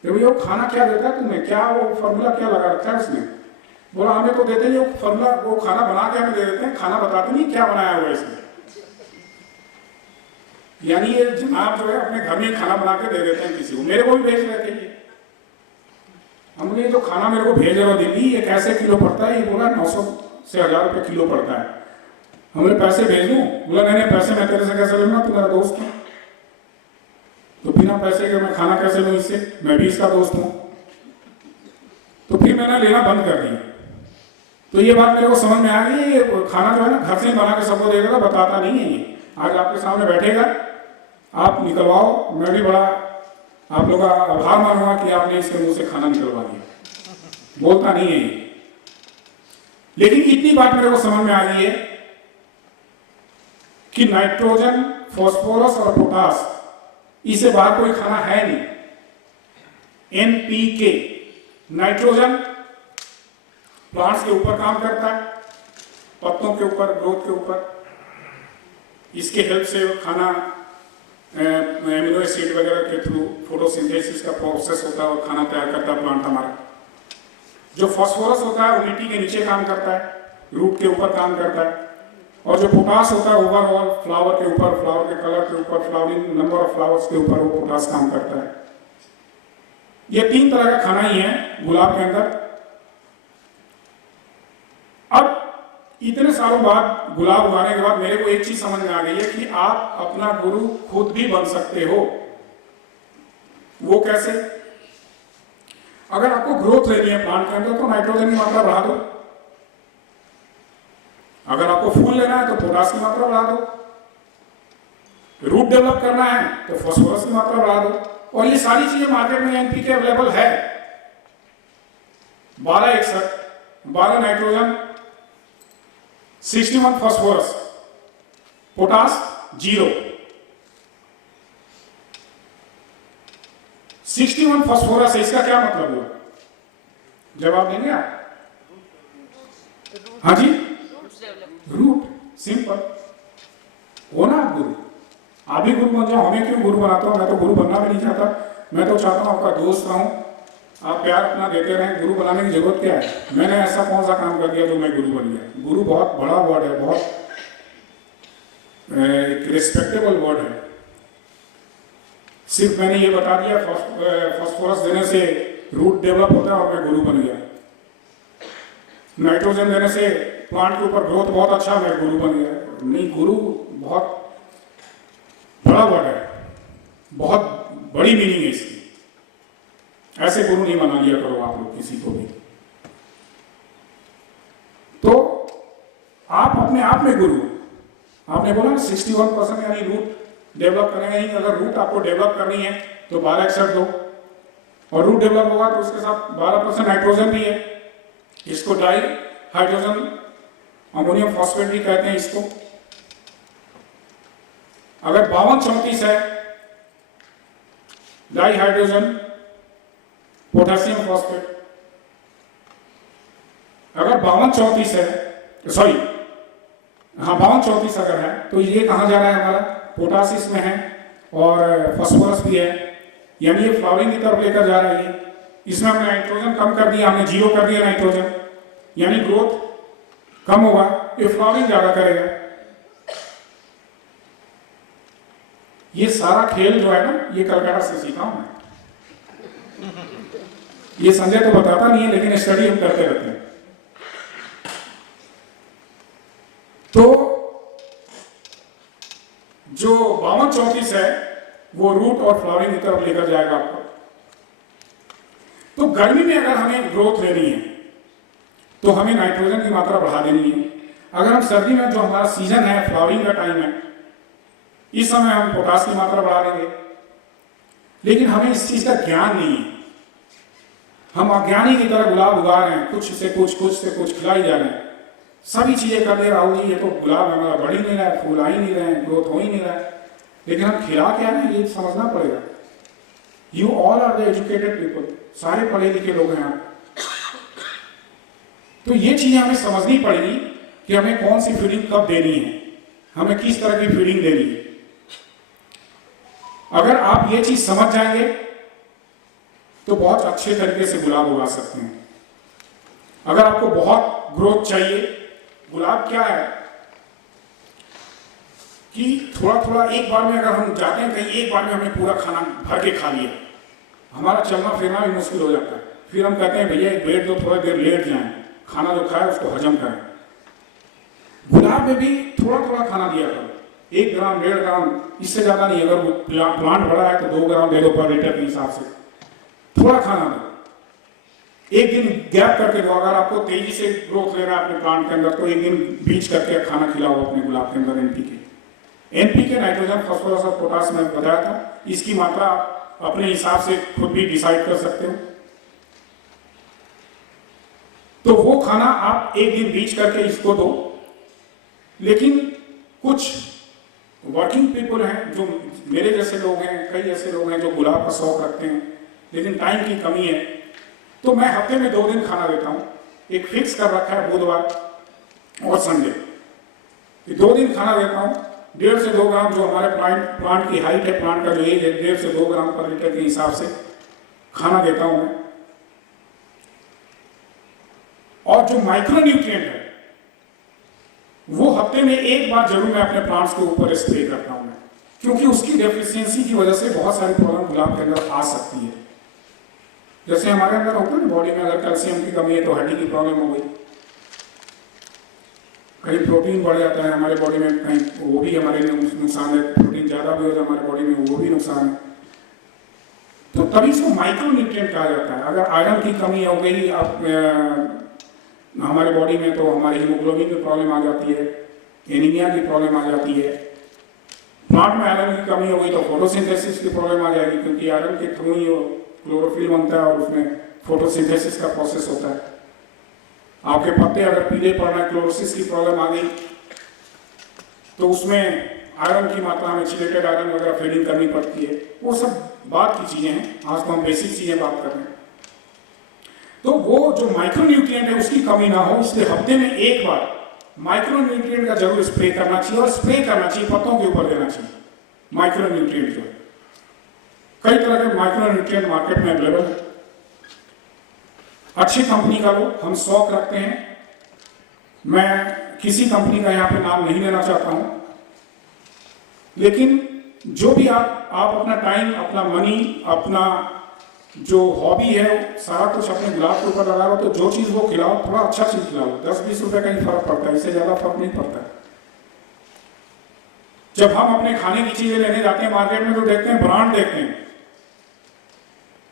कि भैया वो खाना क्या देता है तुम्हें, क्या वो फॉर्मूला क्या लगा रखा है उसने। बोला हमें तो देते नहीं, वो फॉर्मूला, वो खाना बना के हमें दे देते हैं, खाना बताते नहीं क्या बनाया हुआ इसने। यानी ये जनाब जो है अपने घर में खाना बना के दे देते हैं किसी को। मेरे को भी भेज रहे थे, हमने जो खाना मेरे को भेज रहे हो दिल्ली, ये कैसे किलो पड़ता है, ये बोला 900 से 1000 रुपये किलो पड़ता है। हमने पैसे भेज दूं, बोला नहीं पैसे मैं तेरे से कैसे लूंगा, तू मेरा दोस्त है, तो बिना पैसे के मैं खाना कैसे लूं इससे, मैं भी इसका दोस्त हूं। तो फिर मैंने लेना बंद कर दिया। तो ये बात मेरे को समझ में आ गई, ये खाना जो है ना घर से बना के सबको देगा, बताता नहीं है ये। आज आपके सामने बैठेगा, आप निकलवाओ, मैं भी बड़ा आप लोग का आभार मानूंगा कि आपने इसके मुंह से खाना निकलवा दिया। बोलता नहीं है ये, लेकिन इतनी बात मेरे को समझ में आ गई है कि नाइट्रोजन, फास्फोरस और पोटास, इससे बाहर कोई खाना है नहीं। एनपीके, नाइट्रोजन प्लांट्स के ऊपर काम करता है, पत्तों के ऊपर, ग्रोथ के ऊपर, इसके हेल्प से खाना एमिनो एसिड वगैरह के थ्रू फोटोसिंथेसिस का प्रोसेस होता है और खाना तैयार करता है प्लांट हमारा। जो फास्फोरस होता है वो मिट्टी के नीचे काम करता है, रूट के ऊपर काम करता है। और जो पोटास होता है ओवरऑल फ्लावर के ऊपर, फ्लावर के कलर के ऊपर, फ्लावरिंग नंबर ऑफ फ्लावर्स के ऊपर वो पोटास काम करता है। ये 3 तरह का खाना ही है गुलाब के अंदर। अब इतने सालों बाद गुलाब उगाने के बाद मेरे को एक चीज समझ में आ गई है कि आप अपना गुरु खुद भी बन सकते हो। वो कैसे? अगर आपको ग्रोथ लेनी है प्लांट के अंदर तो नाइट्रोजन की मात्रा बढ़ा दो। अगर आपको फूल लेना है तो पोटास की मात्रा बढ़ा दो। रूट डेवलप करना है तो फास्फोरस की मात्रा बढ़ा दो। और ये सारी चीजें मार्केट में एनपीके अवेलेबल है। 1261, 12 नाइट्रोजन, 61 फास्फोरस, पोटास 0। 61 फास्फोरस है, इसका क्या मतलब हुआ? जवाब देंगे आप? हाँ जी, रूट। सिंपल हो ना। आप गुरु, आप भी गुरु बन जाओ। हमें क्यों गुरु बनाते हो? मैं तो गुरु बनना भी नहीं चाहता। मैं तो चाहता हूं आपका दोस्त रहूं, आप प्यार अपना देते रहें। गुरु बनाने की जरूरत क्या है? मैंने ऐसा कौन सा काम कर दिया जो मैं गुरु बन गया? गुरु बहुत बड़ा वर्ड है, बहुत रिस्पेक्टेबल वर्ड है। सिर्फ मैंने ये बता दिया फास्फोरस देने से रूट डेवलप होता है और मैं गुरु बन गया। नाइट्रोजन देने से प्लांट के ऊपर ग्रोथ बहुत अच्छा, मैं गुरु बन गया। नहीं, गुरु बहुत बड़ा वर्ड है, बहुत बड़ी मीनिंग है इसकी। ऐसे गुरु नहीं बना लिया करो आप लोग किसी को भी। तो आप अपने आप में गुरु। आपने बोला 61% यानी रूट डेवलप करेंगे ही। अगर रूट आपको डेवलप करनी है तो 1261 दो, और रूट डेवलप होगा तो उसके साथ 12% नाइट्रोजन भी है। इसको डाई हाइड्रोजन अमोनियम फॉस्फेट भी कहते हैं इसको। अगर 5234 है डाई हाइड्रोजन पोटेशियम फॉस्फेट। अगर 5234 है, सॉरी हाँ 5234 अगर है तो ये कहां जा रहा है? हमारा पोटास इसमें है और फास्फोरस भी है, यानी ये फ्लावरिंग की तरफ लेकर जा रहा है। ये इसमें हमने नाइट्रोजन कम कर दिया, हमने 0 कर दिया नाइट्रोजन, यानी ग्रोथ कम होगा, ये फ्लावरिंग ज्यादा करेगा। ये सारा खेल जो है ना, ये कलकत्ता से सीखा हूं मैं। ये संजय तो बताता नहीं है, लेकिन स्टडी हम करते रहते हैं। तो जो 5234 है वो रूट और फ्लावरिंग की तरफ लेकर जाएगा आपको। तो गर्मी में अगर हमें ग्रोथ लेनी है तो हमें नाइट्रोजन की मात्रा बढ़ा देनी है। अगर हम सर्दी में, जो हमारा सीजन है, फ्लावरिंग का टाइम है, इस समय हम पोटास की मात्रा बढ़ा देंगे। लेकिन हमें इस चीज का ज्ञान नहीं है। हम अज्ञानी की तरह गुलाब उगा रहे हैं, कुछ से कुछ खिलाई जा रहे हैं, सभी चीजें कर दे। राहुल जी, ये तो गुलाब हमारा बढ़ ही नहीं रहा है, फूल आ ही नहीं रहे हैं, ग्रोथ हो ही नहीं रहा है। लेकिन हम खिला क्या रहे हैं, ये समझना पड़ेगा। You all are the educated people, सारे पढ़े लिखे लोग हैं आप। तो ये चीजें हमें समझनी पड़ेगी कि हमें कौन सी फीडिंग कब देनी है, हमें किस तरह की फीडिंग देनी है। अगर आप ये चीज समझ जाएंगे तो बहुत अच्छे तरीके से गुलाब उगा सकते हैं। अगर आपको बहुत ग्रोथ चाहिए, गुलाब क्या है कि थोड़ा थोड़ा एक बार में, अगर हम जाते हैं कहीं, एक बार में हमने पूरा खाना भर के खा लिया, हमारा चलना फिरना भी मुश्किल हो जाता है। फिर हम कहते हैं भैया एक ब्रेड दो, थोड़ा देर लेट जाएं, खाना जो खाए उसको हजम करें। गुलाब में भी थोड़ा थोड़ा खाना दिया करो, 1 ग्राम 1.5 ग्राम, इससे ज्यादा नहीं। अगर प्लांट बड़ा है तो 2 ग्राम दे दो पर लीटर के हिसाब से, थोड़ा खाना दो। एक दिन गैप करके दो। अगर आपको तेजी से ग्रोथ लेना है अपने प्लांट के अंदर तो एक दिन बीच करके खाना खिलाओ अपने गुलाब के अंदर। एनपीके नाइट्रोजन, फास्फोरस और पोटास में बताया था, इसकी मात्रा अपने हिसाब से खुद भी डिसाइड कर सकते हो। तो वो खाना आप एक दिन बीच करके इसको दो। लेकिन कुछ वर्किंग पीपल हैं, जो मेरे जैसे लोग हैं, कई ऐसे लोग हैं जो गुलाब का शौक रखते हैं, लेकिन टाइम की कमी है, तो मैं हफ्ते में 2 दिन खाना देता हूं। एक फिक्स कर रखा है, बुधवार और संडे। 2 दिन खाना देता हूं। 1.5 से 2 ग्राम, जो हमारे प्लांट की हाइट है, प्लांट का जो एज है, 1.5 से 2 ग्राम पर लीटर के हिसाब से खाना देता हूं मैं। और जो माइक्रो न्यूट्रिएंट है वो हफ्ते में 1 बार जरूर मैं अपने प्लांट्स के ऊपर स्प्रे करता हूं मैं, क्योंकि उसकी डेफिशिएंसी की वजह से बहुत सारी प्रॉब्लम गुलाब के अंदर आ सकती है। जैसे हमारे अंदर होता है ना बॉडी में, अगर कैल्शियम की कमी है तो हड्डी की प्रॉब्लम हो गई, कहीं प्रोटीन बढ़ जाता है हमारे बॉडी में, कहीं वो भी हमारे लिए नुकसान है, प्रोटीन ज़्यादा भी हो जाए हमारे बॉडी में वो भी नुकसान है। तो तभी इसको माइक्रो न्यूट्रिएंट कहा जाता है। अगर आयरन की कमी हो गई हमारे बॉडी में तो हमारी हीमोग्लोबिन की प्रॉब्लम आ जाती है, एनीमिया की प्रॉब्लम आ जाती है। प्लांट में आयरन की कमी हो गई तो फोटोसिंथेसिस की प्रॉब्लम आ जाएगी, क्योंकि आयरन के थ्रू ही क्लोरोफिल बनता है और उसमें फोटोसिंथेसिस का प्रोसेस होता है। आपके पत्ते अगर पीले पड़ रहे हैं, क्लोरोसिस की प्रॉब्लम आ गई तो उसमें आयरन की मात्रा में चिलेटेड आयरन वगैरह फीडिंग करनी पड़ती है। वो सब बात की चीजें हैं, आज तो हम बेसिक चीजें बात कर रहे हैं। तो वो जो माइक्रो न्यूट्रिएंट है उसकी कमी ना हो, इसलिए हफ्ते में एक बार माइक्रो न्यूट्रिएंट का जरूर स्प्रे करना चाहिए, और स्प्रे करना चाहिए पत्तों के ऊपर देना चाहिए। माइक्रो न्यूट्रिएंट जो कई तरह के माइक्रो न्यूट्रिएंट मार्केट में अवेलेबल है, अच्छी कंपनी का लो, हम शौक रखते हैं। मैं किसी कंपनी का यहाँ पे नाम नहीं लेना चाहता हूं, लेकिन जो भी आप अपना टाइम, अपना मनी, अपना जो हॉबी है, सारा कुछ अपने गुलाब के ऊपर लगा लो, तो जो चीज वो खिलाओ थोड़ा अच्छा चीज खिलाओ। 10-20 रुपए का ही फर्क पड़ता है, इससे ज्यादा फर्क नहीं पड़ता। जब हम अपने खाने की चीजें लेने जाते हैं मार्केट में तो देखते हैं, ब्रांड देखते हैं,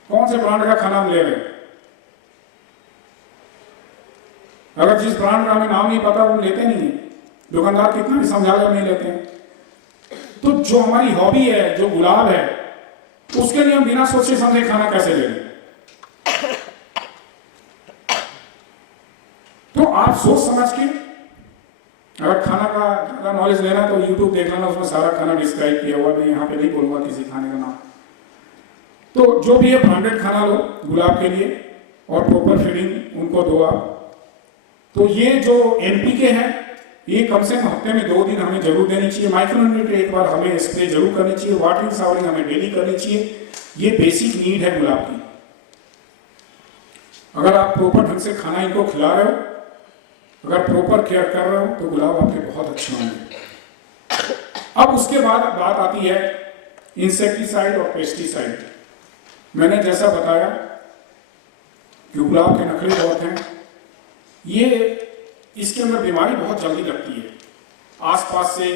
कौन से ब्रांड का खाना हम ले रहे हैं। अगर जिस ब्रांड का हमें नाम नहीं पता वो लेते नहीं है, दुकानदार कितना भी समझा कर नहीं लेते हैं। तो जो हमारी हॉबी है, जो गुलाब है, उसके लिए हम बिना सोचे समझे खाना कैसे ले लें। तो आप सोच समझ के, अगर खाना का ज्यादा नॉलेज लेना है तो यूट्यूब देख लेना, उसमें सारा खाना डिस्क्राइब किया हुआ। मैं यहाँ पे नहीं बोलूंगा किसी खाने का नाम। तो जो भी है ब्रांडेड खाना लो गुलाब के लिए, और प्रॉपर फीडिंग उनको दो आप। तो ये जो एनपीके है, ये कम से कम हफ्ते में 2 दिन हमें जरूर देनी चाहिए। माइक्रोन्यूट्रिएंट एक बार हमें स्प्रे जरूर करनी चाहिए। वाटरिंग सावरिंग हमें डेली करनी चाहिए। ये बेसिक नीड है गुलाब की। अगर आप प्रॉपर ढंग से खाना इनको खिला रहे हो, अगर प्रॉपर केयर कर रहे हो, तो गुलाब आपके बहुत अच्छे होंगे। अब उसके बाद बात आती है इंसेक्टिसाइड और पेस्टिसाइड। मैंने जैसा बताया कि गुलाब के नखरे बहुत हैं, ये इसके अंदर बीमारी बहुत जल्दी लगती है। आसपास से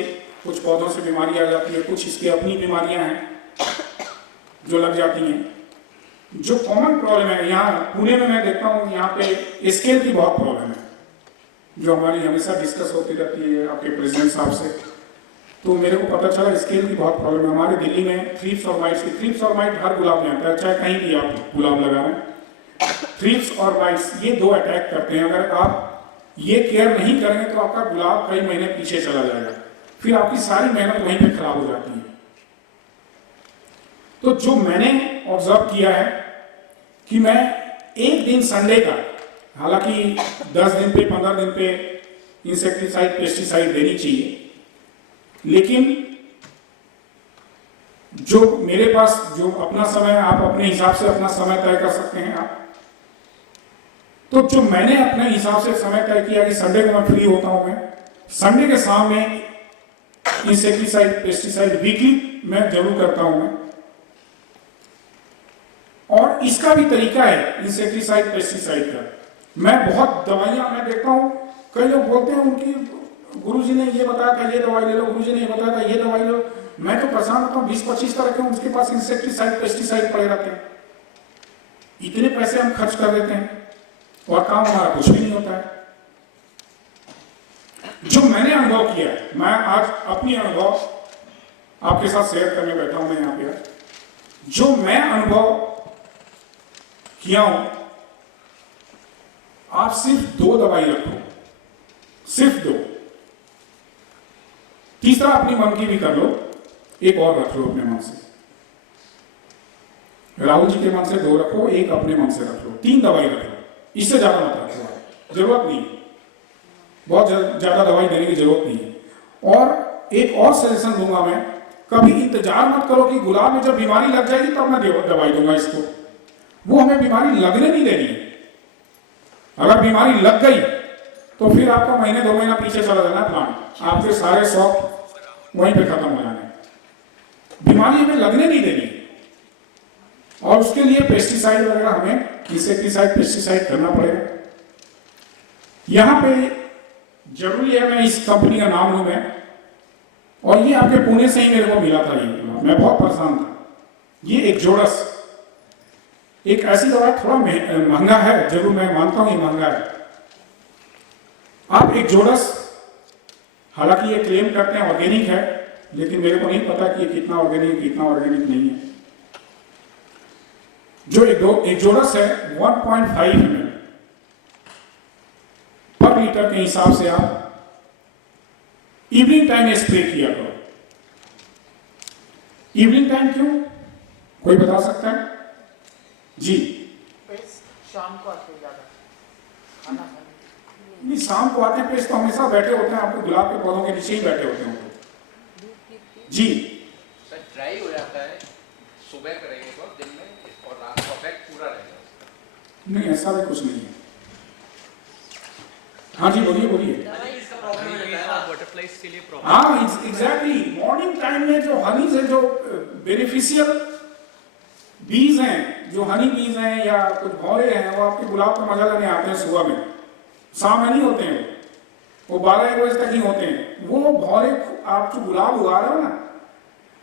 कुछ पौधों से बीमारी आ जाती है, कुछ इसकी अपनी बीमारियां हैं जो लग जाती हैं। जो कॉमन प्रॉब्लम है यहाँ पुणे में मैं देखता हूँ, यहाँ पे स्केल की बहुत प्रॉब्लम है, जो हमारी हमेशा डिस्कस होती रहती है आपके प्रेसिडेंट साहब से। तो मेरे को पता चला स्केल की बहुत प्रॉब्लम है हमारे दिल्ली में। थ्रिप्स और माइट्स की, थ्रिप्स और माइट हर गुलाब में आता है, चाहे कहीं भी आप गुलाब लगा रहे हैं। थ्रिप्स और माइट्स ये 2 अटैक करते हैं। अगर आप ये केयर नहीं करेंगे तो आपका गुलाब कई महीने पीछे चला जाएगा, फिर आपकी सारी मेहनत वहीं पे खराब हो जाती है। तो जो मैंने ऑब्जर्व किया है कि मैं एक दिन संडे का, हालांकि 10 दिन पे 15 दिन पे इंसेक्टिसाइड पेस्टिसाइड देनी चाहिए, लेकिन जो मेरे पास जो अपना समय, आप अपने हिसाब से अपना समय तय कर सकते हैं आप। तो जो मैंने अपने हिसाब से समय तय किया कि संडे को मैं फ्री होता हूं, मैं संडे के शाम में इंसेक्टिसाइड पेस्टिसाइड वीकली मैं जरूर करता हूं मैं। और इसका भी तरीका है इंसेक्टिसाइड पेस्टिसाइड का। मैं बहुत दवाइयां मैं देखता हूं, कई लोग बोलते हैं उनकी गुरुजी ने ये बताया था ये दवाई ले लो, गुरुजी ने ये बताया था ये दवाई ले लो। मैं तो परेशान होता हूँ, 20-25 तरह के उनके पास इंसेक्टिसाइड पेस्टिसाइड पड़े रहते हैं। इतने पैसे हम खर्च कर देते हैं और काम हमारा कुछ भी नहीं होता है। जो मैंने अनुभव किया, मैं आज अपनी अनुभव आपके साथ शेयर करने बैठा हूं मैं यहाँ पे। जो मैं अनुभव किया हूं, आप सिर्फ 2 दवाई रखो, सिर्फ 2। तीसरा अपनी मन की भी कर लो, एक और रख लो अपने मन से। राहुल जी के मन से 2 रखो, एक अपने मन से रख लो, 3 दवाई रख लो, इससे ज्यादा मत रखो, जरूरत नहीं, बहुत ज्यादा दवाई देने की जरूरत नहीं है। और एक और सजेशन दूंगा मैं, कभी इंतजार मत करो कि गुलाब में जब बीमारी लग जाएगी तब मैं दवाई दूंगा इसको। वो हमें बीमारी लगने नहीं देनी है। अगर बीमारी लग गई तो फिर आपका महीने 2 महीना पीछे चला जाना है प्लांट, आपके सारे शौक वहीं पे खत्म हो जाने। बीमारी हमें लगने नहीं देनी। और उसके लिए पेस्टिसाइड वगैरह हमें इंसेक्टिसाइड पेस्टिसाइड करना पड़ेगा। यहाँ पे जरूरी है मैं इस कंपनी का नाम लूँ मैं, और ये आपके पुणे से ही मेरे को मिला था, ये मैं बहुत परेशान था। ये एक जोड़स, एक ऐसी दवा थोड़ा महंगा है, जरूर मैं मानता हूं ये महंगा है। आप एक जोड़स, हालांकि ये क्लेम करते हैं ऑर्गेनिक है, लेकिन मेरे को नहीं पता कि ये कितना ऑर्गेनिक कितना ऑर्गेनिक नहीं है। जो एक जोड़स है 1.5 ml पर लीटर के हिसाब से आप इवनिंग टाइम स्प्रे किया करो। इवनिंग टाइम क्यों, कोई बता सकता है जी? शाम को आते ज्यादा खाना खाने नहीं, शाम को आते हैं, पेश तो हमेशा बैठे होते हैं, आपको गुलाब के पौधों के नीचे ही बैठे होते हैं जी। सर ड्राई हो जाता है, सुबह करेंगे तो दिन में, और रात का इफेक्ट पूरा रहेगा उसका। नहीं, ऐसा भी कुछ नहीं है। हाँ जी, बोलिए बोलिए। बटरफ्लाइज के लिए प्रॉब्लम। हाँ एग्जैक्टली, मॉर्निंग टाइम में जो हनी से जो बेनिफिशियल बीज हैं, जो हनी बीज हैं या कुछ भौरे हैं, वो आपके गुलाब का मजा लेने आते हैं सुबह में, शाम में नहीं होते हैं, वो 12-1 बजे तक ही होते हैं। वो भौरे आप जो गुलाब उगा रहे हो ना,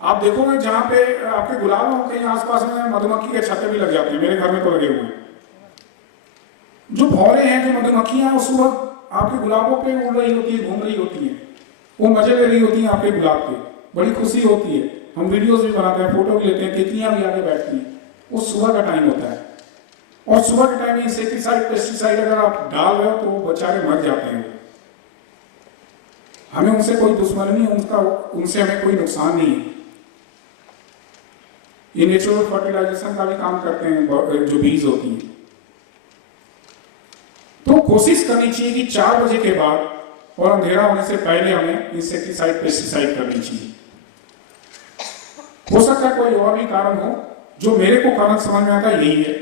आप देखोगे जहाँ पे आपके गुलाब हो कहीं आसपास में मधुमक्खी के छत्ते भी लग जाते हैं, मेरे घर में तो लगे हुए हैं। जो भौरे हैं, जो मधुमक्खियां उस वक्त आपके गुलाबों पे उड़ रही होती है, घूम रही होती है, वो मजे ले रही होती हैं आपके गुलाब के, बड़ी खुशी होती है। हम वीडियोस भी बनाते हैं, फोटो भी लेते हैं, तितलियां भी आगे बैठती हैं। वो सुबह का टाइम होता है, और सुबह के टाइम में इंसेक्टिसाइड पेस्टिसाइड अगर आप डाल रहे हो तो वो बेचारे मर जाते हैं। हमें उनसे कोई दुश्मनी नहीं, उनसे हमें कोई नुकसान नहीं है। ये नेचुरल फर्टिलाइजेशन का भी काम करते हैं, जो बीज होती हैं। तो कोशिश करनी चाहिए कि 4 बजे के बाद और अंधेरा होने से पहले हमें इंसेक्टिसाइड पेस्टिसाइड करनी चाहिए। हो सकता है कोई और भी कारण हो, जो मेरे को कारण समझ में आता है यही है।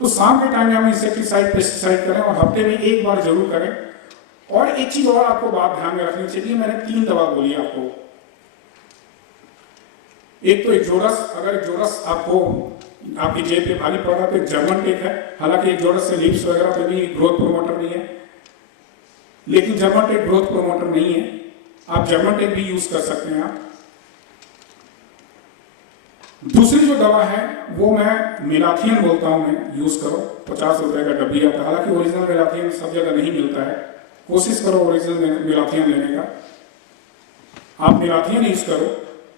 तो शाम के टाइम में हम इंसेक्टिसाइड पेस्टिसाइड करें, और हफ्ते में 1 बार जरूर करें। और एक चीज और आपको बात ध्यान में रखनी चाहिए, मैंने 3 दवा बोली आपको। एक तो एक जोड़स, अगर एक जोड़स आपको आपकी जेब पे भारी पड़ रहा तो एक जर्मन टेक है, हालांकि एक जोड़स से लीव्स वगैरह पे भी ग्रोथ प्रोमोटर नहीं है, लेकिन जर्मन टेक ग्रोथ प्रोमोटर नहीं है। आप जर्मन टेक भी यूज कर सकते हैं। आप दूसरी जो दवा है वो मैं मेलाथियन बोलता हूं, मैं यूज करो, 50 रुपए का डब्बी आता है। हालांकि ओरिजिनल मेलाथियन सब जगह नहीं मिलता है, कोशिश करो ओरिजिनल मेलाथियन लेने का। आप मेलाथियन यूज करो।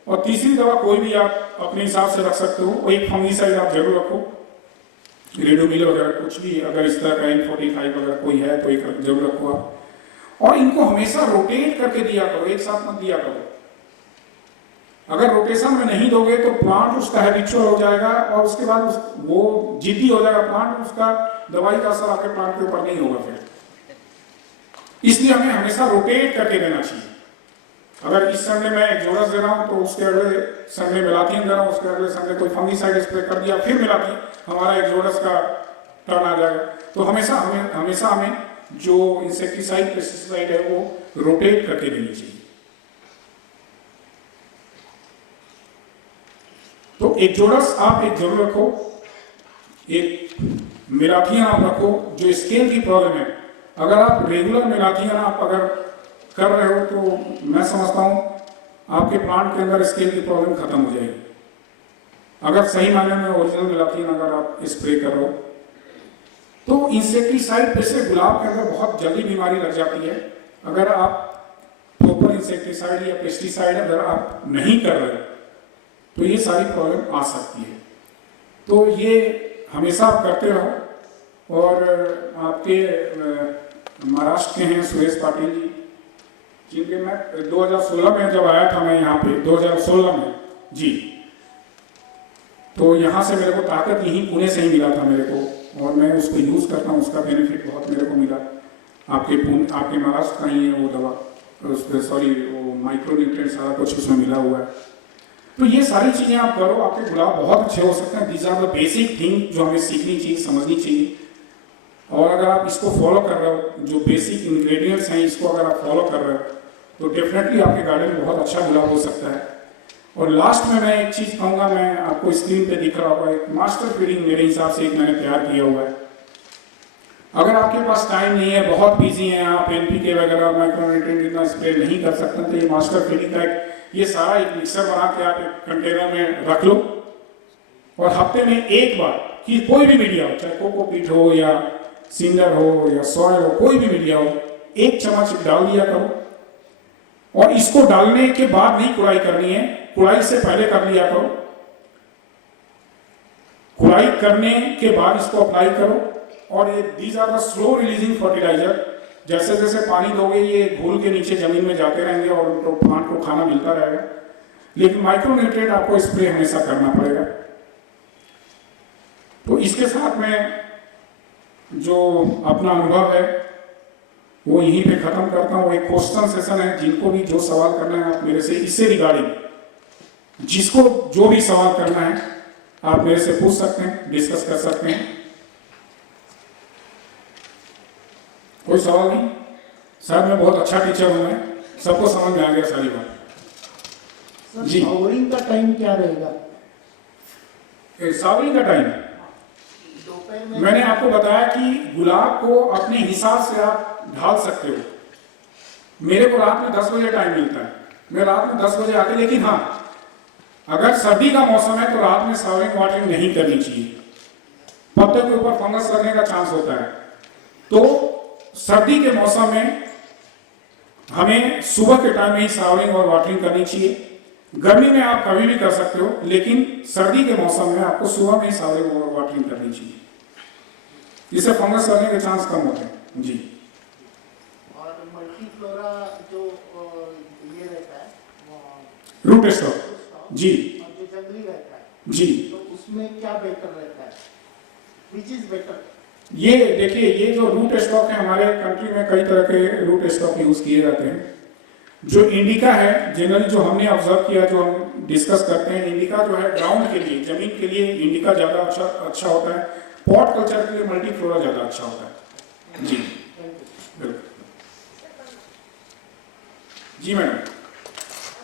और तीसरी दवा कोई भी आप अपने हिसाब से रख सकते हो, और एक फंगीसाइड आप जरूर रखो, रेडोमिल वगैरह कुछ भी, अगर इस तरह का M45 वगैरह कोई है तो एक जरूर रखो आप। और इनको हमेशा रोटेट करके दिया करो, एक साथ मत दिया करो। अगर रोटेशन में नहीं दोगे तो प्लांट उसका हैबिचुअल हो जाएगा, और उसके बाद वो जिद्दी हो जाएगा प्लांट, उसका दवाई का असर आपके प्लांट के ऊपर नहीं होगा फिर। इसलिए हमें हमेशा रोटेट करके देना चाहिए। अगर इस संडे में एक जोड़स दे रहा हूं तो उसके अगले संडे मेलाथियन दे रहा हूं, उसके अगले संडे कोई फंगीसाइड स्प्रे कर दिया, फिर मेलाथियन, हमारा एक जोड़स का टर्न आ जाएगा। तो हमेशा हमें जो इंसेक्टिसाइड पेस्टिसाइड है वो रोटेट करके देनी चाहिए। तो एक जोड़स आप एक जरूर रखो, एक मेलाथियन आप रखो। जो स्किन की प्रॉब्लम है, अगर आप रेगुलर मेलाथियन आप अगर कर रहे हो तो मैं समझता हूं आपके प्लांट के अंदर स्किन की प्रॉब्लम खत्म हो जाएगी, अगर सही मायने में ओरिजिनल मेलाथियन अगर आप स्प्रे करो। तो इंसेक्टिसाइड पे से गुलाब के अंदर बहुत जल्दी बीमारी लग जाती है। अगर आप प्रॉपर इंसेक्टिसाइड या पेस्टिसाइड अगर आप नहीं कर रहे तो ये सारी प्रॉब्लम आ सकती है। तो ये हमेशा आप करते रहो। और आपके महाराष्ट्र के हैं सुरेश पाटिल जी, जिनके मैं 2016 में जब आया था, मैं यहाँ पे 2016 में जी, तो यहाँ से मेरे को ताकत यहीं पुणे से ही मिला था मेरे को, और मैं उसको यूज करता हूँ, उसका बेनिफिट बहुत मेरे को मिला। आपके महाराष्ट्र का ही है वो दवा, उसमें सॉरी वो माइक्रो न्यूट्रिएंट सारा कुछ उसमें मिला हुआ है। तो ये सारी चीजें आप करो, आपके गुलाब बहुत अच्छे हो सकते हैं। These are the basic thing जो हमें सीखनी चाहिए, समझनी चाहिए। और अगर आप इसको फॉलो कर रहे हो, जो बेसिक इंग्रेडिएंट्स हैं इसको अगर आप फॉलो कर रहे हो, तो डेफिनेटली आपके गार्डन में बहुत अच्छा गुलाब हो सकता है। और लास्ट में मैं एक चीज़ कहूँगा, मैं आपको स्क्रीन पे दिख रहा होगा, एक मास्टर फीडिंग मेरे हिसाब से एक मैंने तैयार किया हुआ है। अगर आपके पास टाइम नहीं है, बहुत बिजी हैं आप, एनपीके वगैरह माइक्रोन्यूट्रिएंट इतना स्प्रे नहीं कर सकते, तो ये मास्टर फीडिंग का ये सारा एक मिक्सर बना के आप एक कंटेनर में रख लो और हफ्ते में एक बार कि कोई भी मीडिया हो, चाहे कोकोपीट हो या सिंडर हो या सॉइल हो, कोई भी मीडिया हो, 1 चम्मच डाल दिया करो। और इसको डालने के बाद नहीं कुड़ाई करनी है, कुड़ाई से पहले कर लिया करो। कुड़ाई करने के बाद इसको अप्लाई करो। और ये these are the slow releasing fertiliser, जैसे जैसे पानी दोगे ये घुल के नीचे जमीन में जाते रहेंगे और उनको प्लांट को खाना मिलता रहेगा। लेकिन माइक्रोन्यूट्रिएंट आपको स्प्रे हमेशा करना पड़ेगा। तो इसके साथ में जो अपना अनुभव है वो यहीं पे खत्म करता हूँ। एक क्वेश्चन सेशन है, जिनको भी जो सवाल करना है आप मेरे से इससे रिगार्डिंग जिसको जो भी सवाल करना है आप मेरे से पूछ सकते हैं, डिस्कस कर सकते हैं। कोई सवाल नहीं? शायद मैं बहुत अच्छा टीचर हूँ, मैं सबको समझ में आ गया सारी बात। जी, फ्लावरिंग का टाइम क्या रहेगा? फ्लावरिंग का टाइम दोपहर में मैंने आपको बताया कि गुलाब को अपने हिसाब से आप ढाल सकते हो। मेरे को रात में 10 बजे टाइम मिलता है, मैं रात में 10 बजे आके, लेकिन हाँ अगर सर्दी का मौसम है तो रात में फ्लावरिंग वाटरिंग नहीं करनी चाहिए, पत्ते के ऊपर फंगस लगने का चांस होता है। तो सर्दी के मौसम में हमें सुबह के टाइम में ही फ्लावरिंग और वाटरिंग करनी चाहिए। गर्मी में आप कभी भी कर सकते हो, लेकिन सर्दी के मौसम में आपको सुबह में ही फ्लावरिंग और वाटरिंग करनी चाहिए, जिससे फंगस लगने के चांस कम होते हैं। जी, और मल्टीफ्लोरा जो ये रहता है रूट स्टॉक, जी और जो जंगली रहता है जी, तो उसमें क्या बेटर रहता है? Which is better? ये देखिए, ये जो रूट स्टॉक है, हमारे कंट्री में कई तरह के रूट स्टॉक यूज किए जाते हैं। जो इंडिका है, जनरली जो हमने ऑब्जर्व किया, जो हम डिस्कस करते हैं, इंडिका जो है ग्राउंड के लिए, जमीन के लिए इंडिका ज्यादा अच्छा होता है। पॉट कल्चर के लिए मल्टीफ्लोरा ज्यादा अच्छा होता है। जी बिल्कुल। जी मैडम,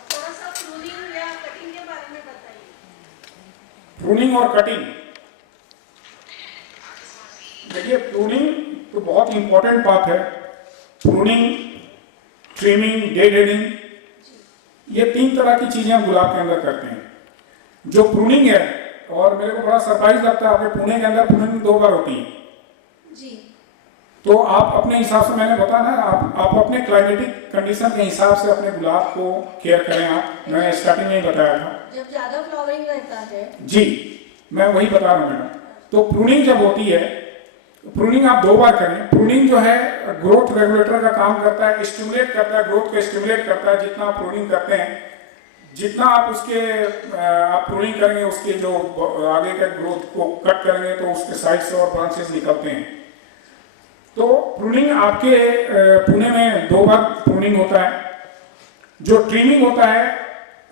थोड़ा सा प्रूनिंग या कटिंग के बारे में बताइए। प्रूनिंग और कटिंग, देखिए प्रूनिंग तो बहुत इंपॉर्टेंट बात है। प्रूनिंग, ट्रिमिंग, डेड हेडिंग, ये 3 तरह की चीजें हम गुलाब के अंदर करते हैं। जो प्रूनिंग है, और मेरे को बड़ा सरप्राइज लगता है, आपके पुणे के अंदर प्रूनिंग 2 बार होती है जी। तो आप अपने हिसाब से, मैंने बताया ना, आप अपने क्लाइमेटिक कंडीशन के हिसाब से अपने गुलाब को केयर करें। आप, मैंने स्टार्टिंग में ही बताया था। जब ज्यादा फ्लावरिंग रहता है जी, मैं वही बता रहा हूँ मैडम। तो प्रूनिंग जब होती है, प्रूनिंग आप 2 बार करें। प्रूनिंग जो है ग्रोथ रेगुलेटर का काम करता है, स्टिमुलेट करता है, ग्रोथ को स्टिमुलेट करता है। जितना आप प्रूनिंग करते हैं, जितना आप उसके आप प्रूनिंग करेंगे, उसके जो आगे के ग्रोथ को कट करेंगे तो उसके साइड से और ब्रांचेस निकलते हैं। तो प्रूनिंग आपके पुणे में 2 बार प्रूनिंग होता है। जो ट्रिमिंग होता है,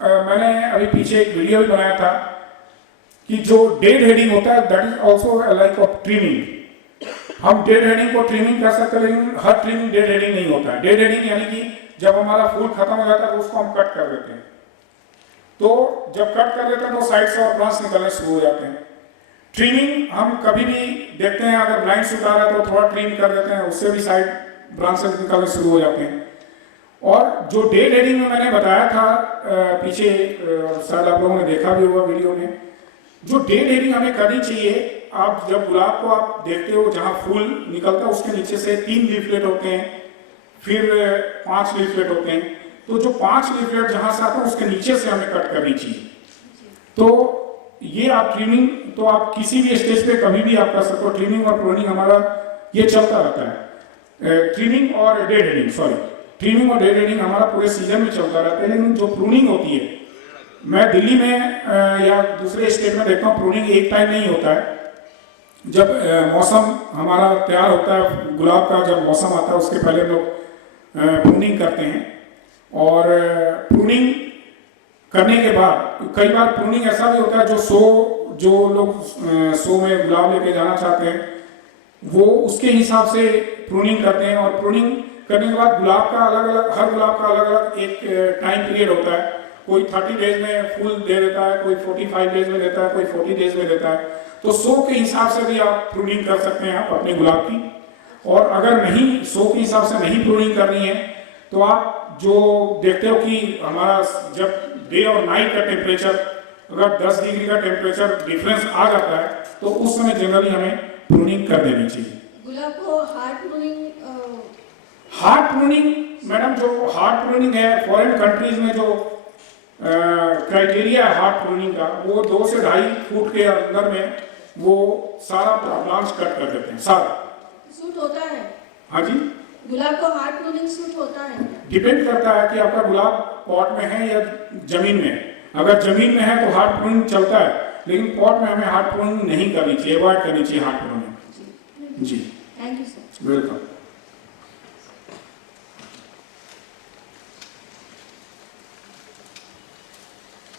मैंने अभी पीछे एक वीडियो भी बनाया था कि जो डेड हेडिंग होता है, that is also like of trimming. हम डेड हेडिंग को ट्रिमिंग कर सकते हैं, लेकिन हर ट्रिमिंग डेड हेडिंग नहीं होता है। डेड हेडिंग यानी कि जब हमारा फूल खत्म हो जाता है तो उसको हम कट कर देते हैं। तो जब कट कर देते हैं तो साइड से और ब्रांच निकलने शुरू हो जाते हैं। ट्रिमिंग हम कभी भी देखते हैं, अगर ब्लाइंड सूट आ रहा है तो थोड़ा ट्रिम कर देते हैं, उससे भी साइड ब्रांचेस निकलने शुरू हो जाते हैं। और जो डेड हेडिंग में मैंने बताया था पीछे, शायद आप लोगों ने देखा भी होगा वीडियो में, जो डेड हेडिंग हमें करनी चाहिए। आप जब गुलाब को आप देखते हो, जहाँ फूल निकलता है उसके नीचे से 3 लीफलेट होते हैं, फिर 5 लीफलेट होते हैं। तो जो 5 लीफलेट जहाँ से आता है उसके नीचे से हमें कट करनी चाहिए। तो ये आप ट्रिमिंग तो आप किसी भी स्टेज पे कभी भी आप कर सकते हो। ट्रिमिंग और प्रूनिंग हमारा ये चलता रहता है। ट्रिमिंग और डेड हेडिंग, सॉरी, ट्रिमिंग और डेड हेडिंग हमारा पूरे सीजन में चलता रहता है। लेकिन जो प्रूनिंग होती है, मैं दिल्ली में या दूसरे स्टेट में देखता हूँ, प्रूनिंग एक टाइम नहीं होता है। जब मौसम हमारा तैयार होता है, गुलाब का जब मौसम आता है उसके पहले हम लोग प्रूनिंग करते हैं। और प्रूनिंग करने के बाद कई बार प्रूनिंग ऐसा भी होता है, जो लोग शो में गुलाब लेके जाना चाहते हैं वो उसके हिसाब से प्रूनिंग करते हैं। और प्रूनिंग करने के बाद गुलाब का अलग अलग, हर गुलाब का अलग अलग एक टाइम पीरियड होता है। कोई 30 डेज में फूल दे देता है, कोई 45 डेज में देता है, कोई 40 डेज में देता है। तो 100 के हिसाब से भी आप प्रूनिंग कर सकते हैं आप अपने गुलाब की। और अगर नहीं 100 के हिसाब से नहीं प्रूनिंग करनी है तो आप जो देखते हो कि हमारा जब डे और नाइट का टेम्परेचर अगर 10 डिग्री का टेम्परेचर डिफरेंस आ जाता है तो उस समय जनरली हमें प्रूनिंग कर देनी चाहिए। गुलाब को हार्ड प्रूनिंग मैडम, जो हार्ड प्रूनिंग है फॉरेन कंट्रीज में जो क्राइटेरिया है हार्ड प्रूनिंग का, वो 2 से 2.5 फुट के अंदर में वो सारा प्लांट्स कट कर देते हैं सारा। सूट होता है? हाँ जी, गुलाब को हार्ड प्रूनिंग सूट होता है? डिपेंड करता है कि आपका गुलाब पॉट में है या जमीन में। अगर जमीन में है तो हार्ड प्रूनिंग चलता है, लेकिन पॉट में हमें हार्ड प्रूनिंग नहीं करनी चाहिए, अवॉइड करनी चाहिए हार्ड प्रूनिंग। जी, thank you sir. Welcome.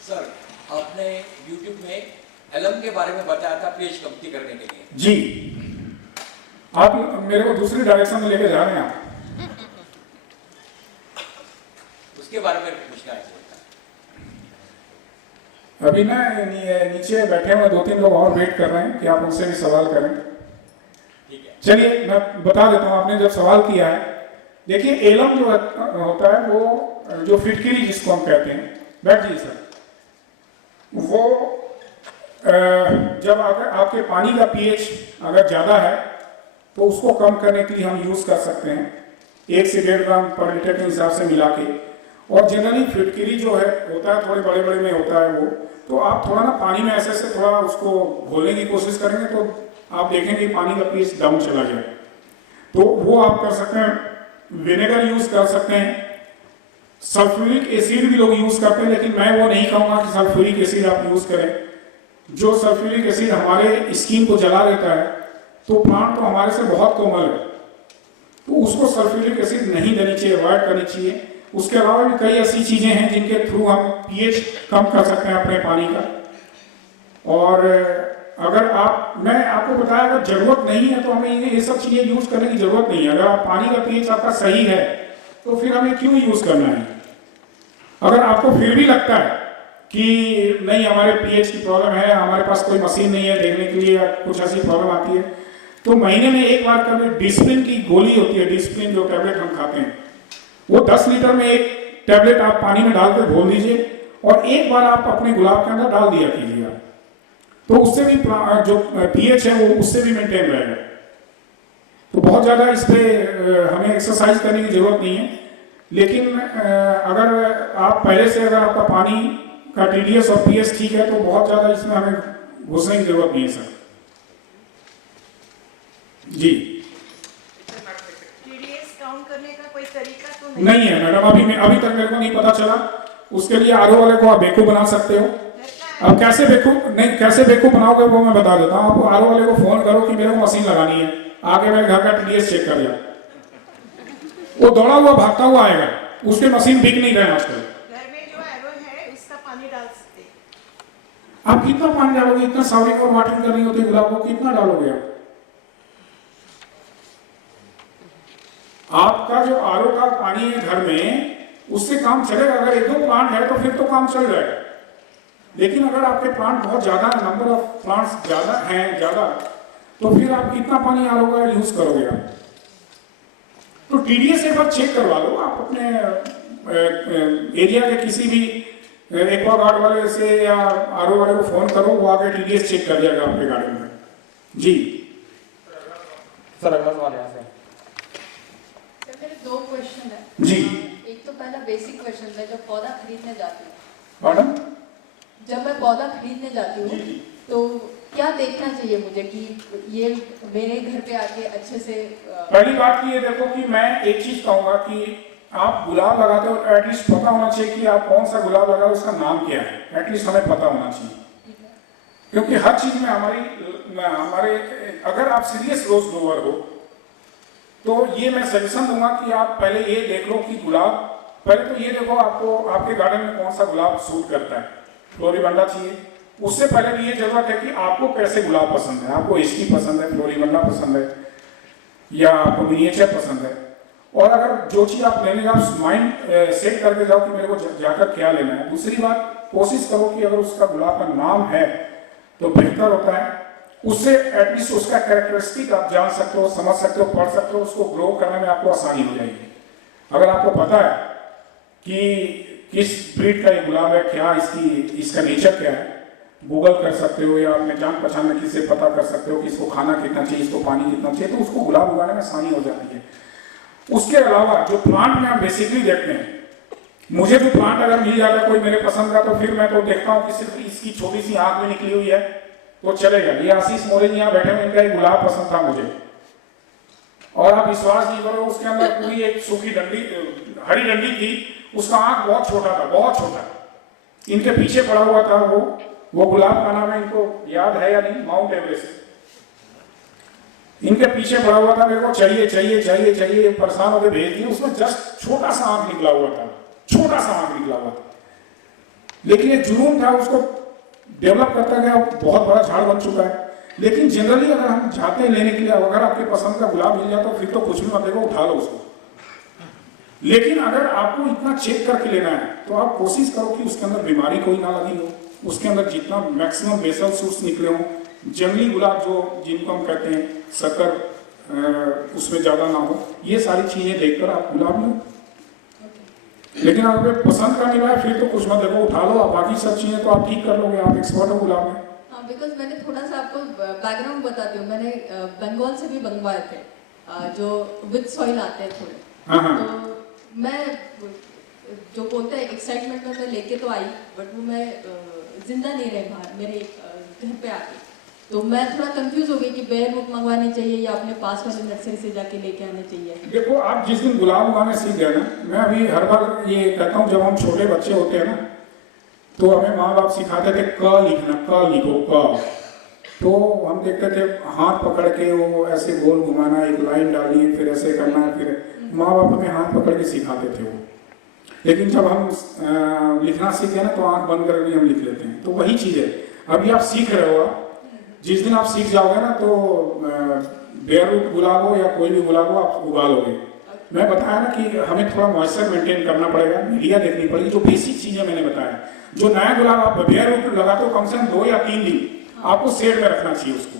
Sir, आपने YouTube में एलम के बारे में बताया था पीएच कम करने के लिए। जी, आप मेरे को दूसरी डायरेक्शन में लेके जा रहे हैं आप। उसके बारे में पूछना है। अभी ना नीचे बैठे हुए 2-3 लोग और वेट कर रहे हैं कि आप उनसे भी सवाल करें। ठीक है, चलिए मैं बता देता हूँ, आपने जब सवाल किया है, देखिए एलम जो होता है वो जो फिटकिरी जिसको हम कहते हैं, बैठ जाइए सर, वो जब अगर आपके पानी का पीएच अगर ज़्यादा है तो उसको कम करने के लिए हम यूज़ कर सकते हैं 1 से 1.5 ग्राम पर लीटर के हिसाब से मिला के। और जनरली फिटकिरी जो है होता है थोड़े बड़े बड़े में होता है वो, तो आप थोड़ा ना पानी में ऐसे से थोड़ा उसको घोलने की कोशिश करेंगे तो आप देखेंगे पानी का पीएच डाउन चला जाए, तो वो आप कर सकते हैं। विनेगर यूज़ कर सकते हैं, सल्फ्यूरिक एसिड भी लोग यूज़ करते हैं, लेकिन मैं वो नहीं कहूँगा कि सल्फ्यूरिक एसिड आप यूज़ करें। जो सल्फ्यूरिक एसिड हमारे स्किन को जला देता है, तो प्लांट तो हमारे से बहुत कोमल है, तो उसको सल्फ्यूरिक एसिड नहीं देनी चाहिए, अवॉइड करनी चाहिए। उसके अलावा भी कई ऐसी चीज़ें हैं जिनके थ्रू हम पीएच कम कर सकते हैं अपने पानी का। और अगर मैं आपको बताया अगर ज़रूरत नहीं है तो हमें ये सब चीज़ें यूज़ करने की ज़रूरत नहीं है। अगर आप पानी का पीएच आपका सही है तो फिर हमें क्यों यूज़ करना है। अगर आपको फिर भी लगता है कि नहीं हमारे पीएच की प्रॉब्लम है, हमारे पास कोई मशीन नहीं है देखने के लिए या कुछ ऐसी प्रॉब्लम आती है, तो महीने में एक बार कभी डिस्प्लिन की गोली होती है, डिस्प्लिन जो टैबलेट हम खाते हैं, वो 10 लीटर में एक टैबलेट आप पानी में डाल कर घोल दीजिए और एक बार आप अपने गुलाब के अंदर डाल दिया कीजिए, तो उससे भी जो पीएच है वो उससे भी मेंटेन रहेगा। तो बहुत ज़्यादा इस पर हमें एक्सरसाइज करने की ज़रूरत नहीं है, लेकिन अगर आप पहले से अगर आपका पानी का टीडीएस और पीएच ठीक है तो बहुत ज़्यादा इसमें हमें घुसने की ज़रूरत नहीं है सर। जी, टीडीएस काउंट करने का कोई तरीका तो नहीं है मैडम, अभी तक मेरे को नहीं पता चला। उसके लिए आरओ वाले को आप बेवकूफ बना सकते हो। अब कैसे बेवकूफ बनाओगे वो मैं बता देता हूँ। आप आरओ वाले को फोन करो कि मेरे को मशीन लगानी है, आगे मेरे घर का टीडीएस चेक कर लिया, वो दौड़ा हुआ भागता हुआ आएगा, उसके मशीन बिक नहीं रहे आजकल। घर में जो एरो है उसका पानी डाल सकते हैं। आप कितना पानी डालोगे, इतना सावरिंग और वाटरिंग करनी होती है गुलाब को, कितना डालोगे आप? आपका जो आरओ का पानी है घर में उससे काम चलेगा। अगर 1-2 प्लांट है तो फिर तो काम चल जाएगा, लेकिन अगर आपके प्लांट बहुत ज्यादा है, नंबर ऑफ प्लांट्स ज्यादा, तो फिर आप कितना पानी आरओ का यूज करोगे आप? तो टीडीएस एक बार चेक करवा लो आप अपने एरिया के किसी भी एक्वागार्ड वाले से या आरओ वाले को फोन करो, वो आके टीडीएस चेक कर जाएगा आपके गार्डन में। जी सर अगला सवाल यहाँ से। सर मेरे 2 क्वेश्चन है। जी, एक तो पहला बेसिक क्वेश्चन है, जब पौधा खरीदने जाती हूँ, मैडम जब मैं पौधा खरीदने जाती हूँ तो क्या देखना चाहिए मुझे कि ये मेरे घर पे आके अच्छे से पहली बात ये देखो कि मैं एक चीज कहूंगा कि आप गुलाब लगाते हो एटलीस्ट पता होना चाहिए कि आप कौन सा गुलाब लगा, उसका नाम क्या है, एटलीस्ट हमें पता होना चाहिए। क्योंकि हर चीज में हमारे अगर आप सीरियस रोज ग्रोवर हो तो ये मैं सजेशन दूंगा कि आप पहले ये देख लो कि गुलाब, पहले तो ये देखो आपको आपके गार्डन में कौन सा गुलाब सूट करता है, फ्लोरीबंडा चाहिए। उससे पहले भी ये जरूरत है कि आपको कैसे गुलाब पसंद है, आपको एचटी पसंद है, फ्लोरीबंडा पसंद है, या आपको मिनिएचर पसंद है। और अगर जो चीज़ आप लेने आप माइंड सेट करके जाओ कि मेरे को जाकर क्या लेना है। दूसरी बात, कोशिश करो कि अगर उसका गुलाब का नाम है तो बेहतर होता है, उससे एटलीस्ट उसका कैरेक्टरिस्टिक आप जान सकते हो, समझ सकते हो, पढ़ सकते हो, उसको ग्रो करने में आपको आसानी हो जाएगी। अगर आपको पता है कि किस ब्रीड का ये गुलाब है, क्या इसका नेचर क्या है, गूगल कर सकते हो या अपने जान पहचान में किसी से पता कर सकते हो कि इसको खाना कितना चाहिए, इसको पानी कितना चाहिए, तो उसको गुलाब उगाने में आसानी हो जाती है। उसके अलावा जो प्लांट में आप बेसिकली देखते हैं, मुझे जो प्लांट अगर मिल जाता है कोई मेरे पसंद का, तो फिर मैं तो देखता हूँ कि सिर्फ इसकी छोटी सी आंख में निकली हुई है तो चलेगा। ये आशीष मोरे जी यहाँ बैठे हुए, इनका एक गुलाब पसंद था मुझे, और आप विश्वास नहीं करो, उसके अंदर पूरी एक सूखी डंडी, हरी डंडी थी, उसका आंख बहुत छोटा था, बहुत छोटा। इनके पीछे पड़ा हुआ था वो गुलाब का नाम है, इनको याद है या नहीं, माउंट एवरेस्ट। इनके पीछे पड़ा हुआ था, मेरे को चाहिए चाहिए चाहिए चाहिए, परेशान होकर भेज दिया। उसमें जस्ट छोटा सा आंख निकला हुआ था, छोटा सा आंख निकला हुआ था, लेकिन एक जुनून था, उसको डेवलप करता गया, बहुत बड़ा झाड़ बन चुका है। लेकिन जनरली अगर हम चाहते हैं लेने के लिए, अगर आपके पसंद का गुलाब मिल जाए तो फिर तो कुछ भी मत देखो, उठा लो उसको। लेकिन अगर आपको इतना चेक करके लेना है तो आप कोशिश करो कि उसके अंदर बीमारी कोई ना लगी हो, उसके अंदर जितना मैक्सिमम बेसल सूट्स निकले हो, जंगली गुलाब जो जिनको हम कहते हैं शक्कर उसमें ज्यादा ना हो, ये सारी चीजें देखकर आप गुलाब लो। लेकिन अगर पसंद का मिला है फिर तो कुछ मत देखो, उठा लो। आप बाकी सब चीजें तो आप ठीक कर लोगे, आप एक्सपर्ट हो गुलाब में। हाँ, बिकॉज मैंने थोड़ा सा आपको बैकग्राउंड बताती हूँ, मैंने बंगाल से भी मंगवाए थे जो विद सॉइल आते हैं थोड़े। हाँ हाँ। तो मैं जो बोलते हैं एक्साइटमेंट में मैं लेके तो आई, बट वो मैं जिंदा नहीं रहे बाहर मेरे घर पे आके, तो मैं थोड़ा कंफ्यूज हो गई कि बेयर रूट मंगवानी चाहिए या अपने पास वाले नर्सरी से जाके लेके आने चाहिए। देखो, आप जिस दिन गुलाब उगाने सीख गए ना, मैं अभी हर बार ये कहता हूँ, जब हम छोटे बच्चे होते हैं ना तो हमें माँ बाप सिखाते थे क लिखना, क लिखो क। तो हम देखते थे हाथ पकड़ के वो ऐसे गोल घुमाना, एक लाइन डालनी है, फिर ऐसे करना, फिर माँ बाप हमें हाथ पकड़ के सिखाते थे वो। लेकिन जब हम लिखना सीख गए ना तो आंख बंद करके हम लिख लेते हैं। तो वही चीज़ है, अभी आप सीख रहे हो, जिस दिन आप सीख जाओगे ना तो बेयर रूट गुलाब हो या कोई भी गुलाब हो आप उगा लोगे। मैं बताया ना कि हमें थोड़ा मॉइस्चर मेंटेन करना पड़ेगा, मीडिया देखनी पड़ेगी, जो बेसिक चीजें मैंने बताया। जो नया गुलाब आप बेयर रूट लगाते हो कम से कम 2 या 3 दिन आपको शेड में रखना चाहिए उसको,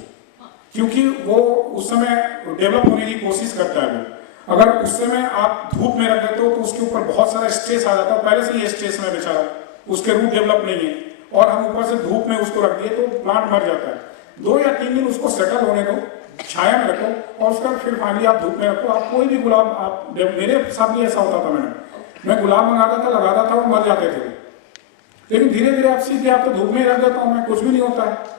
क्योंकि वो उस समय डेवलप होने की कोशिश करता है वो। अगर उस समय आप धूप में रख देते हो तो उसके ऊपर बहुत सारा स्ट्रेस आ जाता है, पहले से ही स्ट्रेस में बेचारा, उसके रूट डेवलप नहीं है, और हम ऊपर से धूप में उसको रख दिए तो प्लांट मर जाता है। 2 या 3 दिन उसको सेटल होने दो, छाया में रखो, और उसका फिर फाइनली आप धूप में रखो। आप कोई भी गुलाब, आप मेरे साथ भी ऐसा होता था, मैं गुलाब मंगाता था, लगाता था, वो मर जाते थे। लेकिन धीरे धीरे आप सीधे आप तो धूप में रख देता हूँ मैं, कुछ भी नहीं होता है।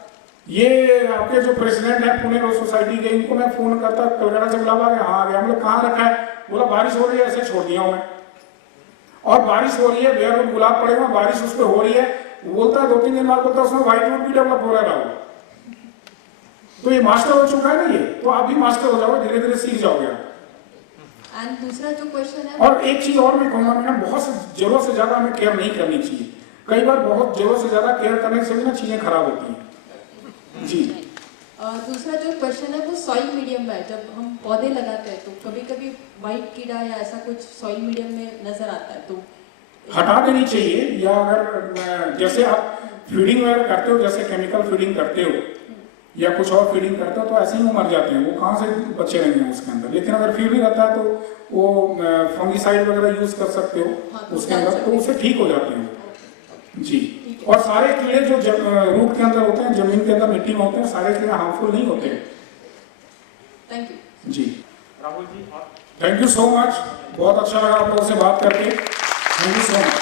ये आपके जो प्रेसिडेंट है पुणे रोज सोसाइटी के, इनको मैं फोन करता, कलकत्ता से गुलाब आ गया, हाँ आ गया। हम लोग कहाँ रखा है? बोला बारिश हो रही है, ऐसे छोड़ दिया हूँ मैं। और बारिश हो रही है, बेयर रूट गुलाब पड़ेगा, बारिश उस पर हो रही है, बोलता है 2-3 दिन बाद बोलता है उसमें व्हाइट रूट भी डेवलप हो रहा है। तो ये मास्टर हो चुका है ना, ये तो आप भी मास्टर हो जाओगे, धीरे धीरे सीख जाओगे। एंड दूसरा जो क्वेश्चन है, और एक चीज और मैं कहूँगा, मैंने बहुत जरूरत से ज्यादा हमें केयर नहीं करनी चाहिए। कई बार बहुत जरूरत से ज्यादा केयर करने से भी ना चीजें खराब होती हैं जी। दूसरा जो क्वेश्चन है वो सॉइल मीडियम में है। जब हम पौधे लगाते हैं तो कभी कभी व्हाइट कीड़ा या ऐसा कुछ सॉइल मीडियम में नजर आता है, तो हटा देनी चाहिए। या अगर जैसे आप फीडिंग वगैरह करते हो, जैसे केमिकल फीडिंग करते हो या कुछ और फीडिंग करते हो, तो ऐसे ही वो मर जाते हैं, वो कहाँ से बचे रहेंगे उसके अंदर। लेकिन अगर फिर भी रहता है तो वो फंगिसाइड वगैरह यूज कर सकते हो उसके अंदर, तो उससे ठीक हो जाते हैं जी। और सारे कीड़े जो रूट के अंदर होते हैं, जमीन के अंदर मिट्टी में होते हैं, सारे कीड़े हार्मफुल नहीं होते। थैंक यू जी। Rahul ji, thank you so much, बहुत अच्छा लगा आप लोगों से बात करके। Thank you so much.